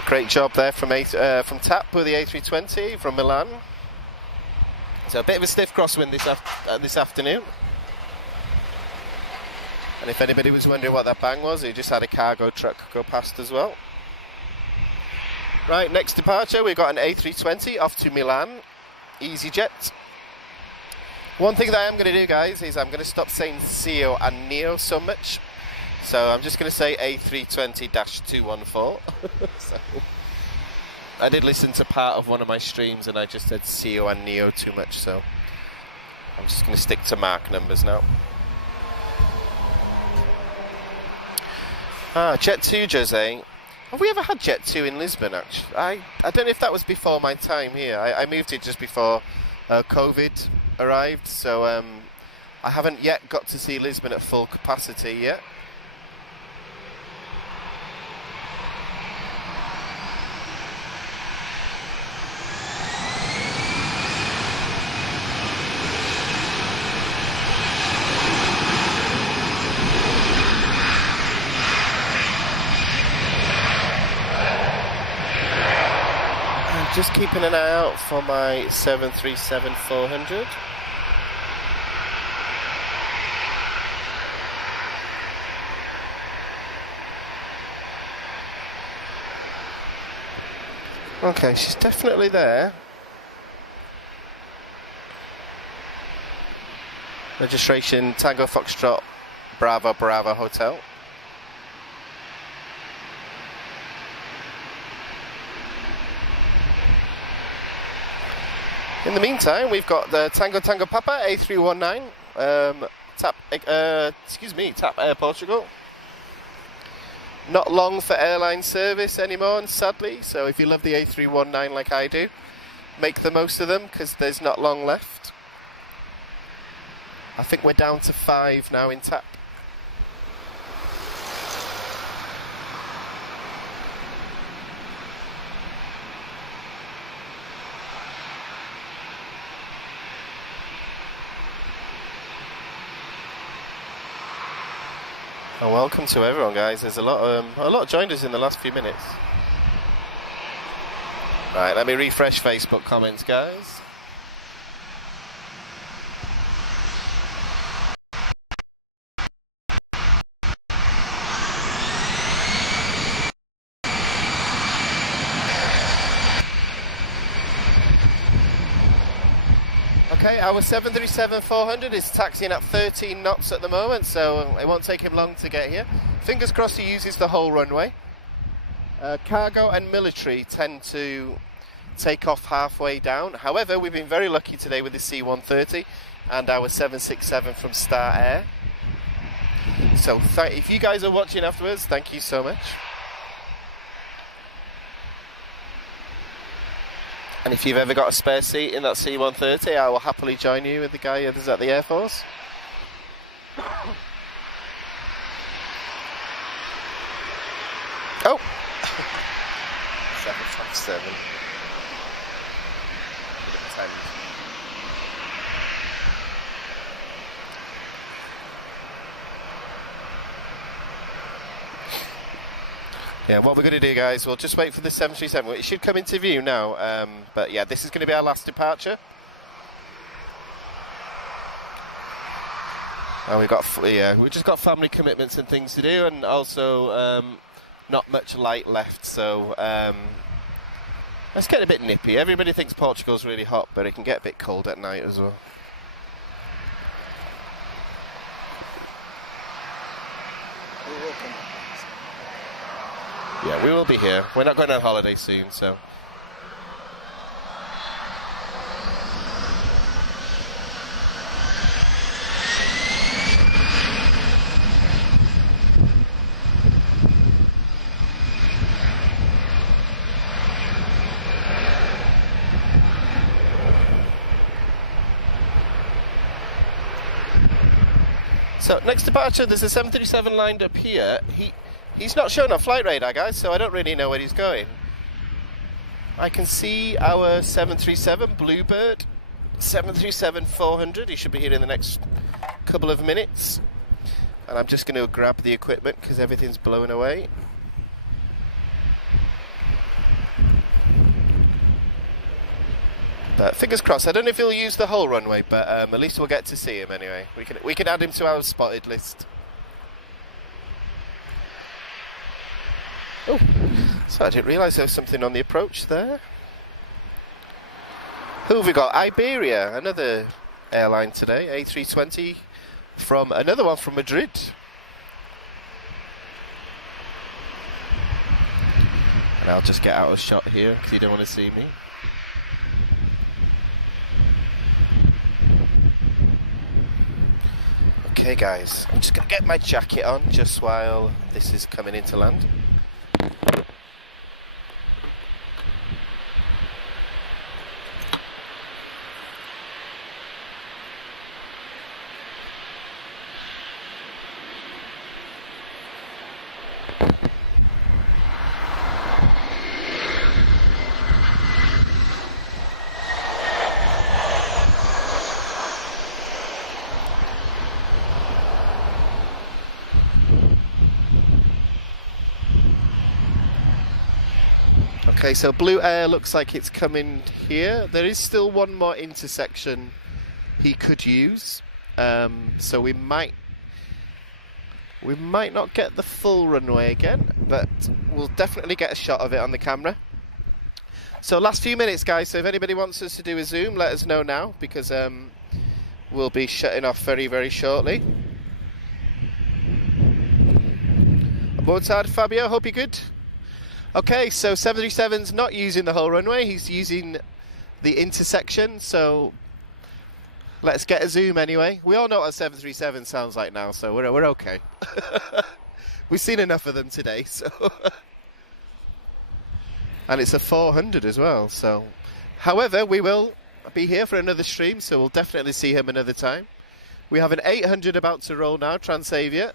Great job there from TAP with the A320 from Milan. So a bit of a stiff crosswind this afternoon. And if anybody was wondering what that bang was, he just had a cargo truck go past as well. Right, next departure, we've got an A320 off to Milan, EasyJet. One thing that I am going to do, guys, is I'm going to stop saying CEO and Neo so much. So I'm just going to say A320-214. So I did listen to part of one of my streams and I just said CEO and Neo too much, so I'm just going to stick to mark numbers now. Jet 2, Jose. Have we ever had Jet 2 in Lisbon, actually? I don't know if that was before my time here. I moved here just before COVID arrived, so I haven't yet got to see Lisbon at full capacity yet. Just keeping an eye out for my 737-400. Okay, she's definitely there. Registration Tango Foxtrot Bravo Bravo Hotel. In the meantime, we've got the Tango Tango Papa A319 TAP Air Portugal. Not long for airline service anymore, sadly, so if you love the A319 like I do, make the most of them because there's not long left. I think we're down to 5 now in TAP. And welcome to everyone, guys. There's a lot joined us in the last few minutes. Right, let me refresh Facebook comments, guys. Okay, our 737-400 is taxiing at 13 knots at the moment, so it won't take him long to get here. Fingers crossed he uses the whole runway. Cargo and military tend to take off halfway down. However, we've been very lucky today with the C-130 and our 767 from Star Air. So if you guys are watching afterwards, thank you so much. And if you've ever got a spare seat in that C-130, I will happily join you with the guy who's at the Air Force. Oh! 757. Yeah, what we're going to do, guys, we'll just wait for the 737. It should come into view now, but yeah, this is going to be our last departure. And we've just got family commitments and things to do, and also not much light left, so it's getting a bit nippy. Everybody thinks Portugal's really hot, but it can get a bit cold at night as well. Yeah, we will be here. We're not going on holiday soon, so. So, next departure, there's a 737 lined up here. He's not shown on flight radar, guys, so I don't really know where he's going. I can see our 737 Bluebird, 737-400. He should be here in the next couple of minutes. And I'm just going to grab the equipment because everything's blown away. But fingers crossed. I don't know if he'll use the whole runway, but at least we'll get to see him anyway. We can add him to our spotted list. Oh, so I didn't realise there was something on the approach there. Who have we got? Iberia, another airline today, A320 from another one from Madrid. And I'll just get out of shot here because you don't want to see me. Okay guys, I'm just going to get my jacket on just while this is coming into land. Okay, so blue air looks like it's coming here. There is still one more intersection he could use, so we might not get the full runway again, but we'll definitely get a shot of it on the camera. So last few minutes, guys, so if anybody wants us to do a zoom, let us know now, because we'll be shutting off very, very shortly. Aboard, Fabio, hope you're good. Okay, so 737's not using the whole runway, he's using the intersection, so let's get a zoom anyway. We all know what a 737 sounds like now, so we're okay. We've seen enough of them today, so... And it's a 400 as well, so... However, we will be here for another stream, so we'll definitely see him another time. We have an 800 about to roll now, Transavia.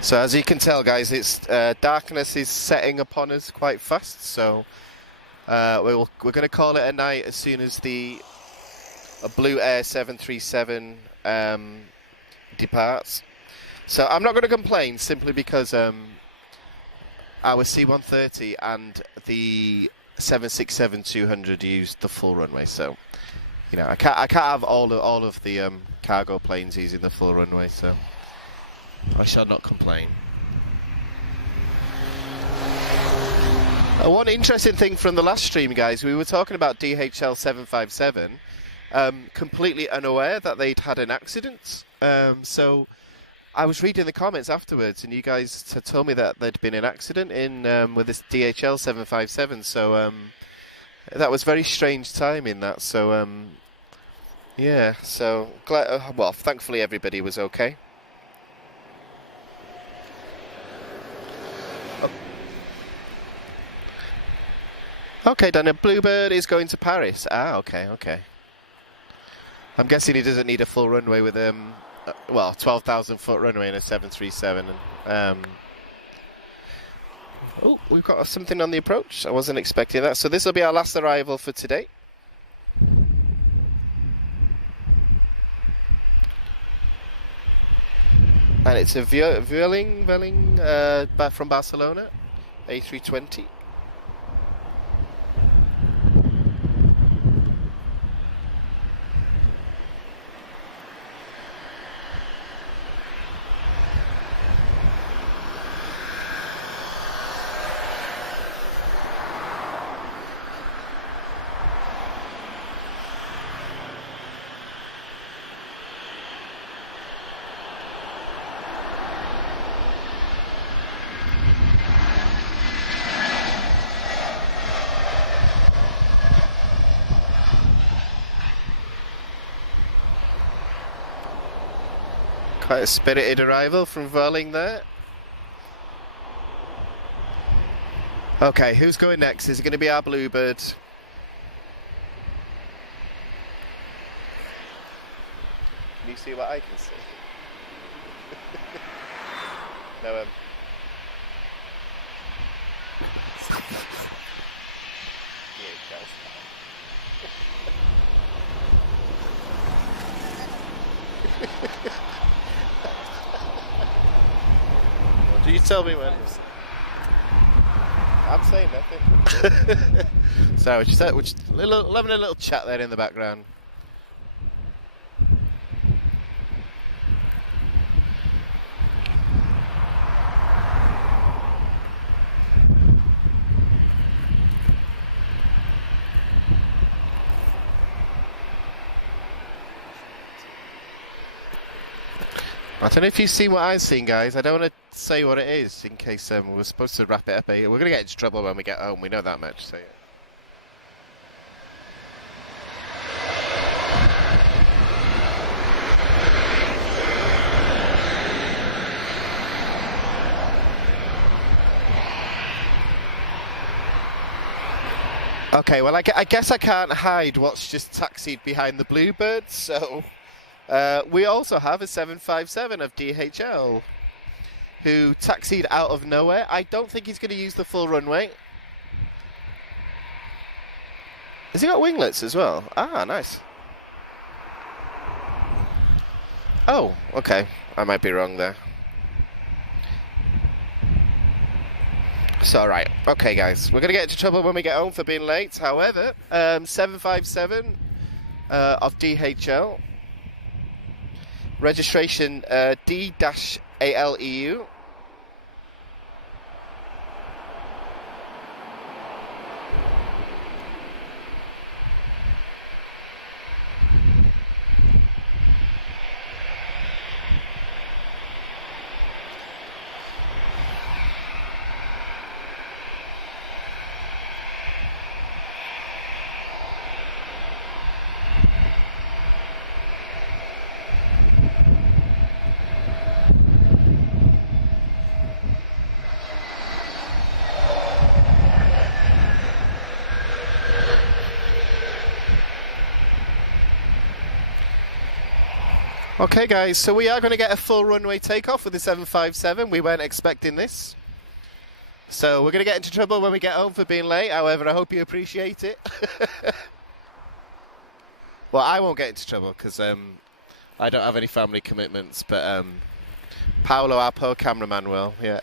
So as you can tell, guys, it's darkness is setting upon us quite fast. So we're going to call it a night as soon as a Blue Air 737 departs. So I'm not going to complain simply because our C-130 and the 767-200 used the full runway. So you know I can't have all of the cargo planes using the full runway. So I shall not complain. One interesting thing from the last stream, guys, we were talking about DHL 757, completely unaware that they'd had an accident. So I was reading the comments afterwards, and you guys had told me that there'd been an accident with this DHL 757. So that was very strange timing. That so yeah. So glad. Well, thankfully everybody was okay. Okay, Daniel, Bluebird is going to Paris. Ah, okay. I'm guessing he doesn't need a full runway with well, 12,000 foot runway in a 737. Oh, we've got something on the approach. I wasn't expecting that. So this will be our last arrival for today. And it's a Vueling from Barcelona, A320. Quite a spirited arrival from Vueling there. Okay, who's going next? Is it going to be our Bluebird? Can you see what I can see? No, yeah, guys. Do you tell me when? I'm saying nothing. So we're just having a little chat there in the background. I don't know if you've seen what I've seen, guys. I don't want to say what it is in case we're supposed to wrap it up. We're going to get into trouble when we get home. We know that much. So. Okay, well, I guess I can't hide what's just taxied behind the Bluebird, so We also have a 757 of DHL, who taxied out of nowhere. I don't think he's going to use the full runway. Has he got winglets as well? Ah, nice. Oh, okay. I might be wrong there. So, right. Okay, guys. We're going to get into trouble when we get home for being late. However, 757 of DHL. Registration D-ALEU. Okay guys, so we are going to get a full runway takeoff with the 757. We weren't expecting this. So we're going to get into trouble when we get home for being late. However, I hope you appreciate it. Well, I won't get into trouble because I don't have any family commitments. But Paolo, our poor cameraman, will. Yeah.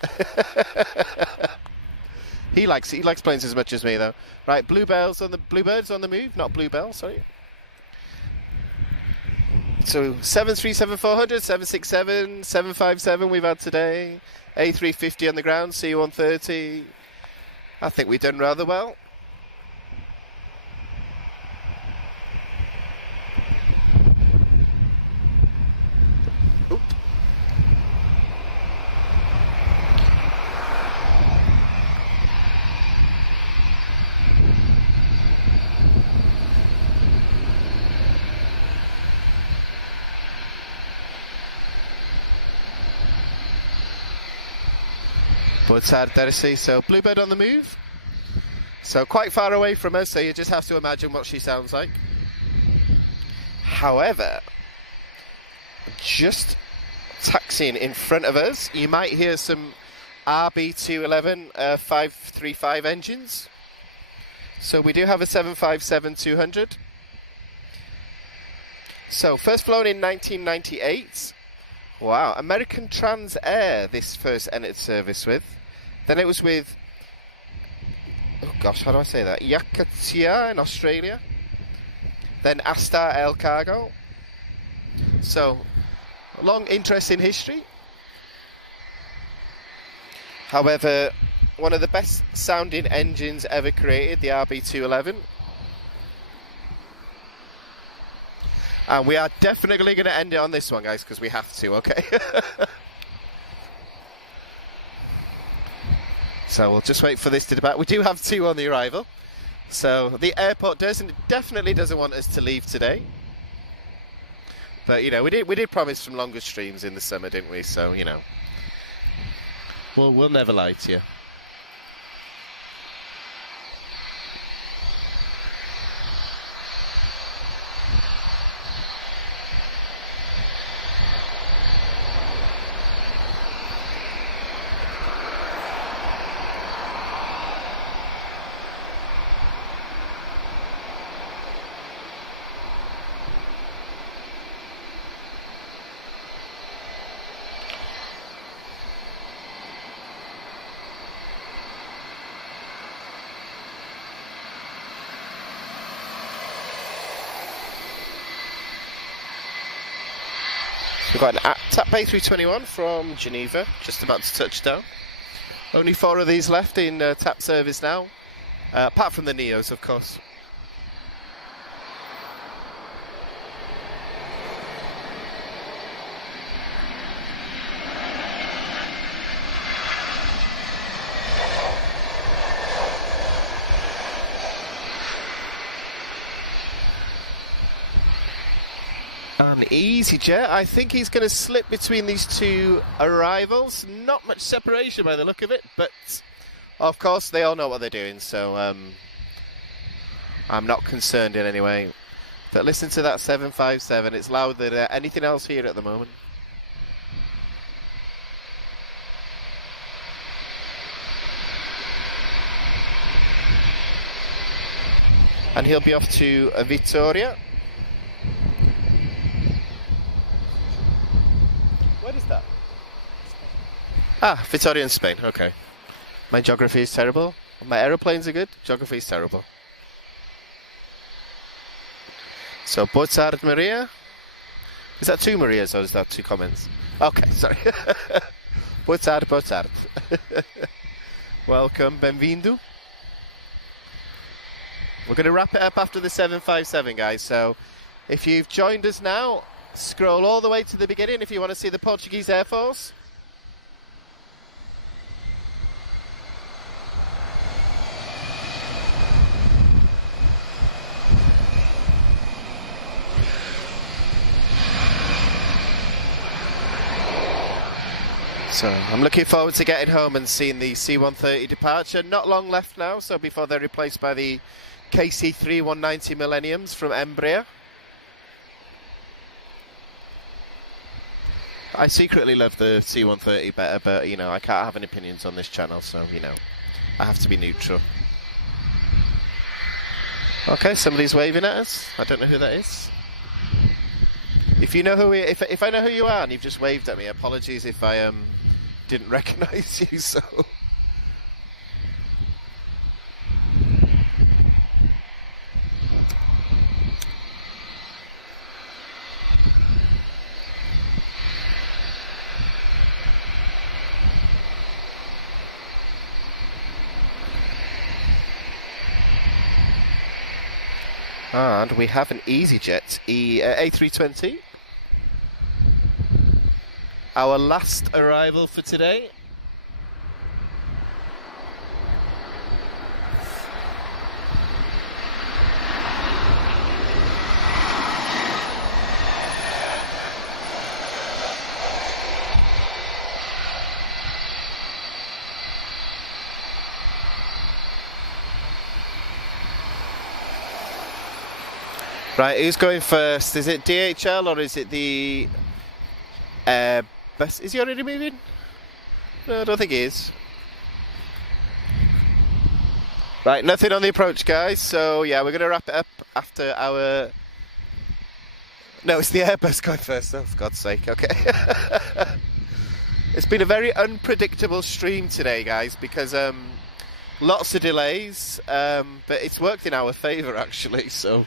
He likes planes as much as me, though. Right, bluebirds on the move, not bluebell. Sorry. So 737-400, 767, 757 we've had today, A350 on the ground, C130. I think we've done rather well. Oop. So bluebird on the move. So quite far away from us, so you just have to imagine what she sounds like. However, just taxiing in front of us, you might hear some RB211 535 engines. So we do have a 757-200. So first flown in 1998. Wow, American Trans Air this first entered service with. Then it was with, oh gosh, how do I say that? Yakutia in Australia. Then Astar Air Cargo. So, long interesting history. However, one of the best sounding engines ever created, the RB211. And we are definitely going to end it on this one, guys, because we have to, okay? So we'll just wait for this to depart. We do have two on the arrival. So the airport definitely doesn't want us to leave today. But, you know, we did promise some longer streams in the summer, didn't we? So, you know, we'll never lie to you. We've got an TAP A321 from Geneva, just about to touch down. Only 4 of these left in TAP service now, apart from the Neos, of course. An EasyJet, I think he's going to slip between these two arrivals. Not much separation by the look of it, but of course they all know what they're doing, so I'm not concerned in any way. But listen to that 757, it's louder than anything else here at the moment. And he'll be off to Vitoria. Where is that? Ah, Vitoria in Spain, okay. My geography is terrible. My aeroplanes are good, geography is terrible. So, boa tarde, Maria. Is that two Marias or is that two comments? Okay, sorry. Boa tarde, boa tarde. Welcome, bem-vindo. We're going to wrap it up after the 757, guys. So, if you've joined us now, scroll all the way to the beginning if you want to see the Portuguese Air Force. So I'm looking forward to getting home and seeing the C-130 departure. Not long left now, so before they're replaced by the KC-3 190 Millenniums from Embraer. I secretly love the C-130 better, but, you know, I can't have any opinions on this channel, so, you know, I have to be neutral. Okay, somebody's waving at us. I don't know who that is. If you know who, if I know who you are and you've just waved at me, apologies if I didn't recognise you. So. And we have an EasyJet A320. Our last arrival for today. Right, who's going first? Is it DHL or is it the bus? Is he already moving? No, I don't think he is. Right, nothing on the approach, guys. So, yeah, we're going to wrap it up after our... No, it's the Airbus going first. Oh, for God's sake. Okay. It's been a very unpredictable stream today, guys, because lots of delays, but it's worked in our favour, actually, so...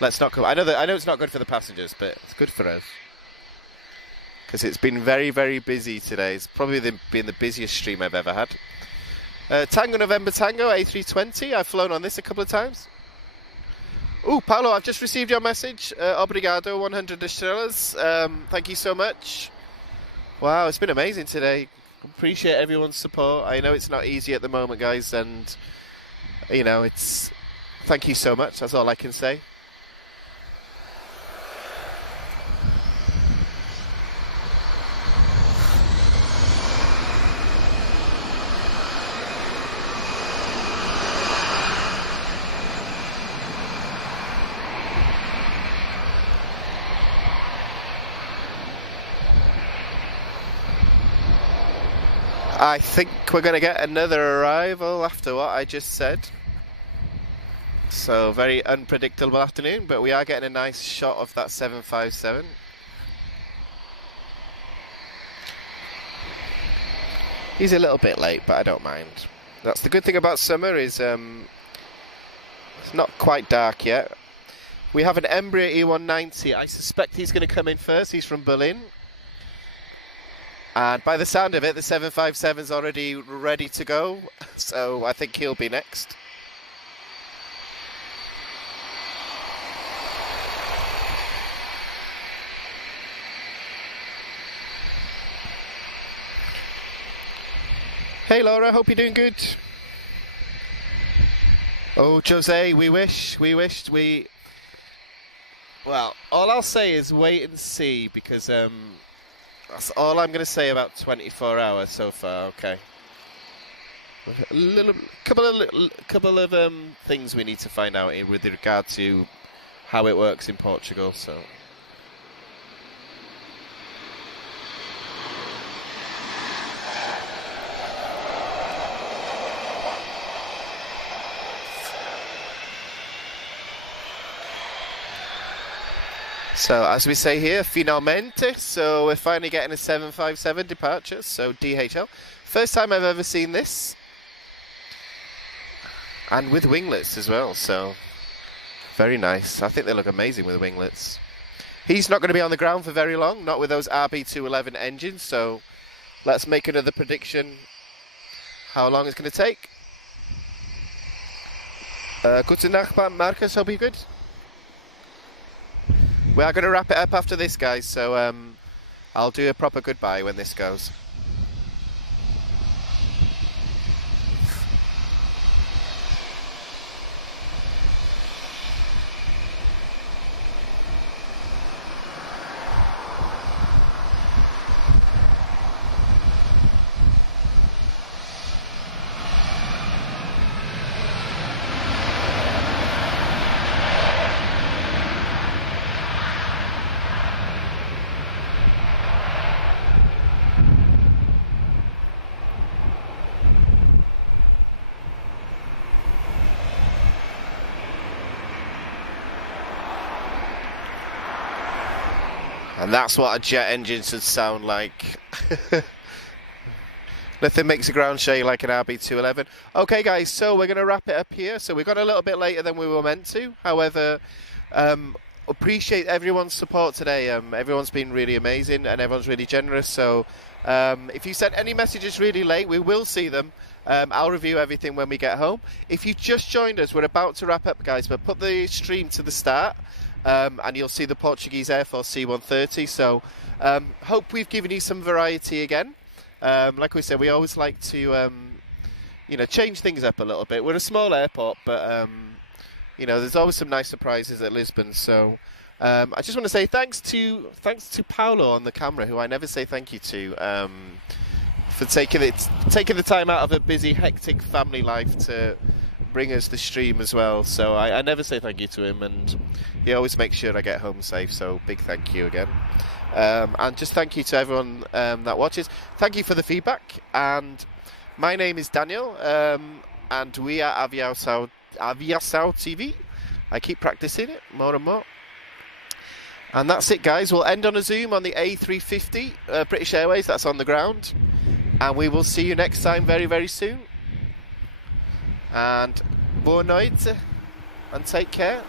Let's not go. I know it's not good for the passengers, but it's good for us because it's been very, very busy today. It's probably been the busiest stream I've ever had. Tango November Tango A320. I've flown on this a couple of times. Oh, Paolo, I've just received your message. Obrigado, 100 estrelas. Thank you so much. Wow, it's been amazing today. Appreciate everyone's support. I know it's not easy at the moment, guys, and you know it's. Thank you so much. That's all I can say. I think we're going to get another arrival after what I just said. So, very unpredictable afternoon, but we are getting a nice shot of that 757. He's a little bit late, but I don't mind. That's the good thing about summer is it's not quite dark yet. We have an Embraer E190. I suspect he's going to come in first. He's from Berlin. And by the sound of it, the 757's already ready to go, so I think he'll be next. Hey Laura, hope you're doing good. Oh Jose, we wished. Well, all I'll say is wait and see, because that's all I'm going to say about 24 hours so far. Okay. A couple of things we need to find out with regard to how it works in Portugal. So as we say here, finalmente, so we're finally getting a 757 departure, so DHL. First time I've ever seen this. And with winglets as well, so very nice. I think they look amazing with winglets. He's not going to be on the ground for very long, not with those RB211 engines, so let's make another prediction how long it's going to take. Guten Nacht, Marcus, hope you're good. We are going to wrap it up after this, guys, so I'll do a proper goodbye when this goes. And that's what a jet engine should sound like. Nothing makes the ground shake like an RB211. Okay, guys, so we're going to wrap it up here. So we got a little bit later than we were meant to. However, appreciate everyone's support today. Everyone's been really amazing and everyone's really generous. So if you sent any messages really late, we will see them. I'll review everything when we get home. If you just joined us, we're about to wrap up, guys, but put the stream to the start. And you'll see the Portuguese Air Force C-130. So hope we've given you some variety again. Like we said, we always like to change things up a little bit. We're a small airport, but there's always some nice surprises at Lisbon. So I just want to say thanks to Paulo on the camera, who I never say thank you to, for taking the time out of a busy, hectic family life to bring us the stream as well. So I never say thank you to him, and he always makes sure I get home safe. So big thank you again. And just thank you to everyone that watches. Thank you for the feedback. And my name is Daniel, and we are Aviação TV. I keep practicing it more and more. And that's it, guys. We'll end on a zoom on the A350 British Airways. That's on the ground. And we will see you next time very, very soon. And boa noite, and take care.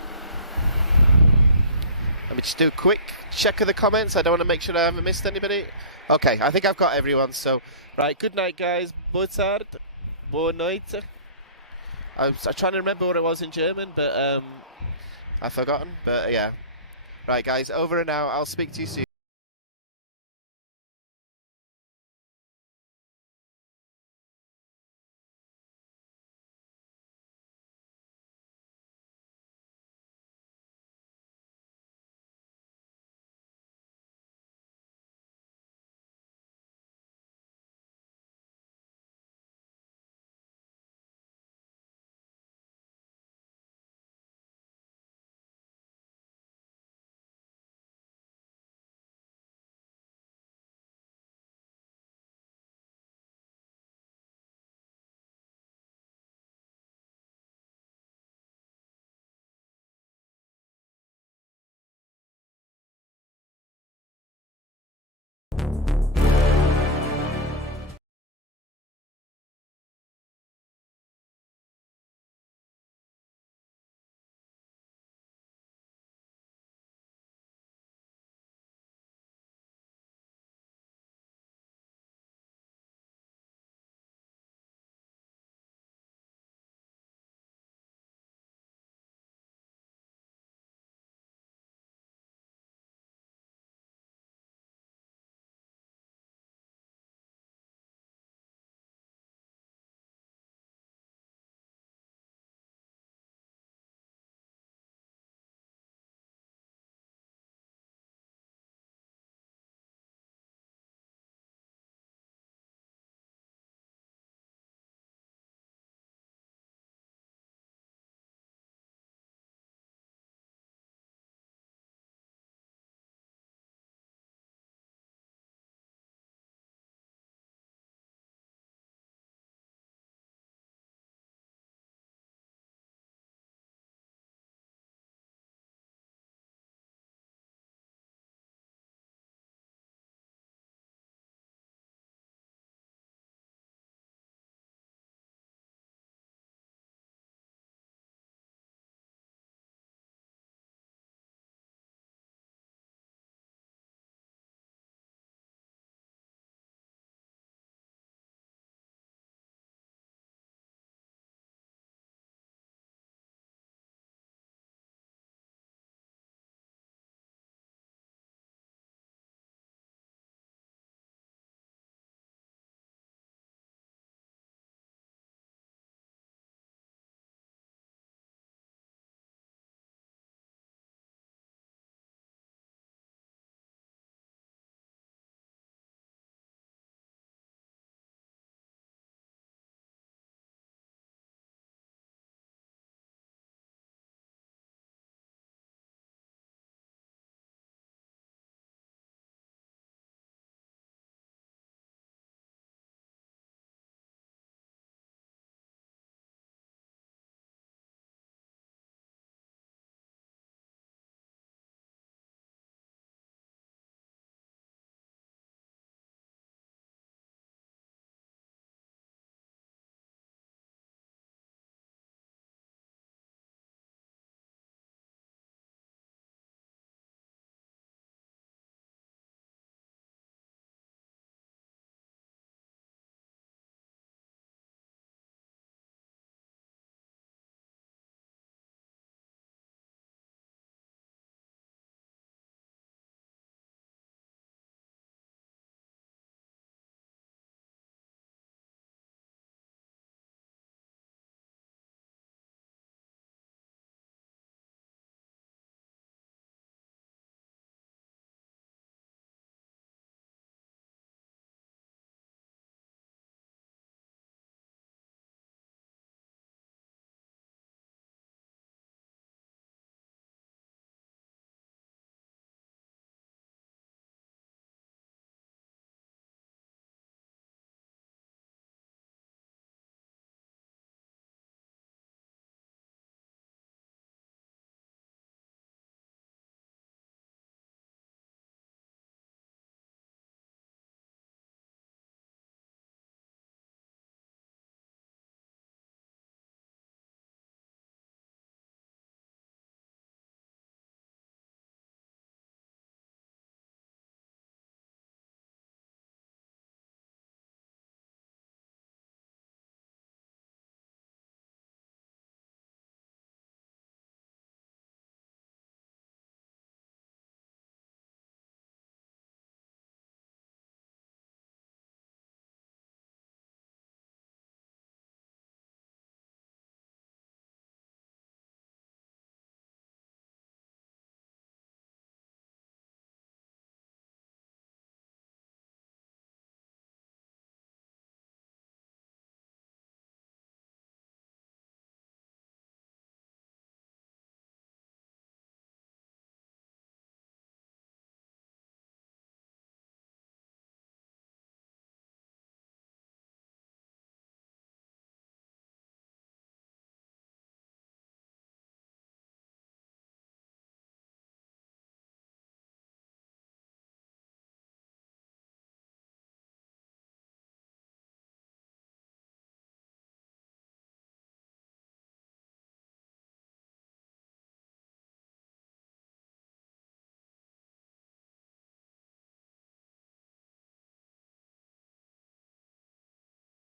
Let me just do a quick check of the comments. I don't want to make sure I haven't missed anybody. Okay, I think I've got everyone. So, right, good night, guys. Boa tarde, boa noite. I'm trying to remember what it was in German, but I've forgotten. But yeah. Right, guys, over and out. I'll speak to you soon.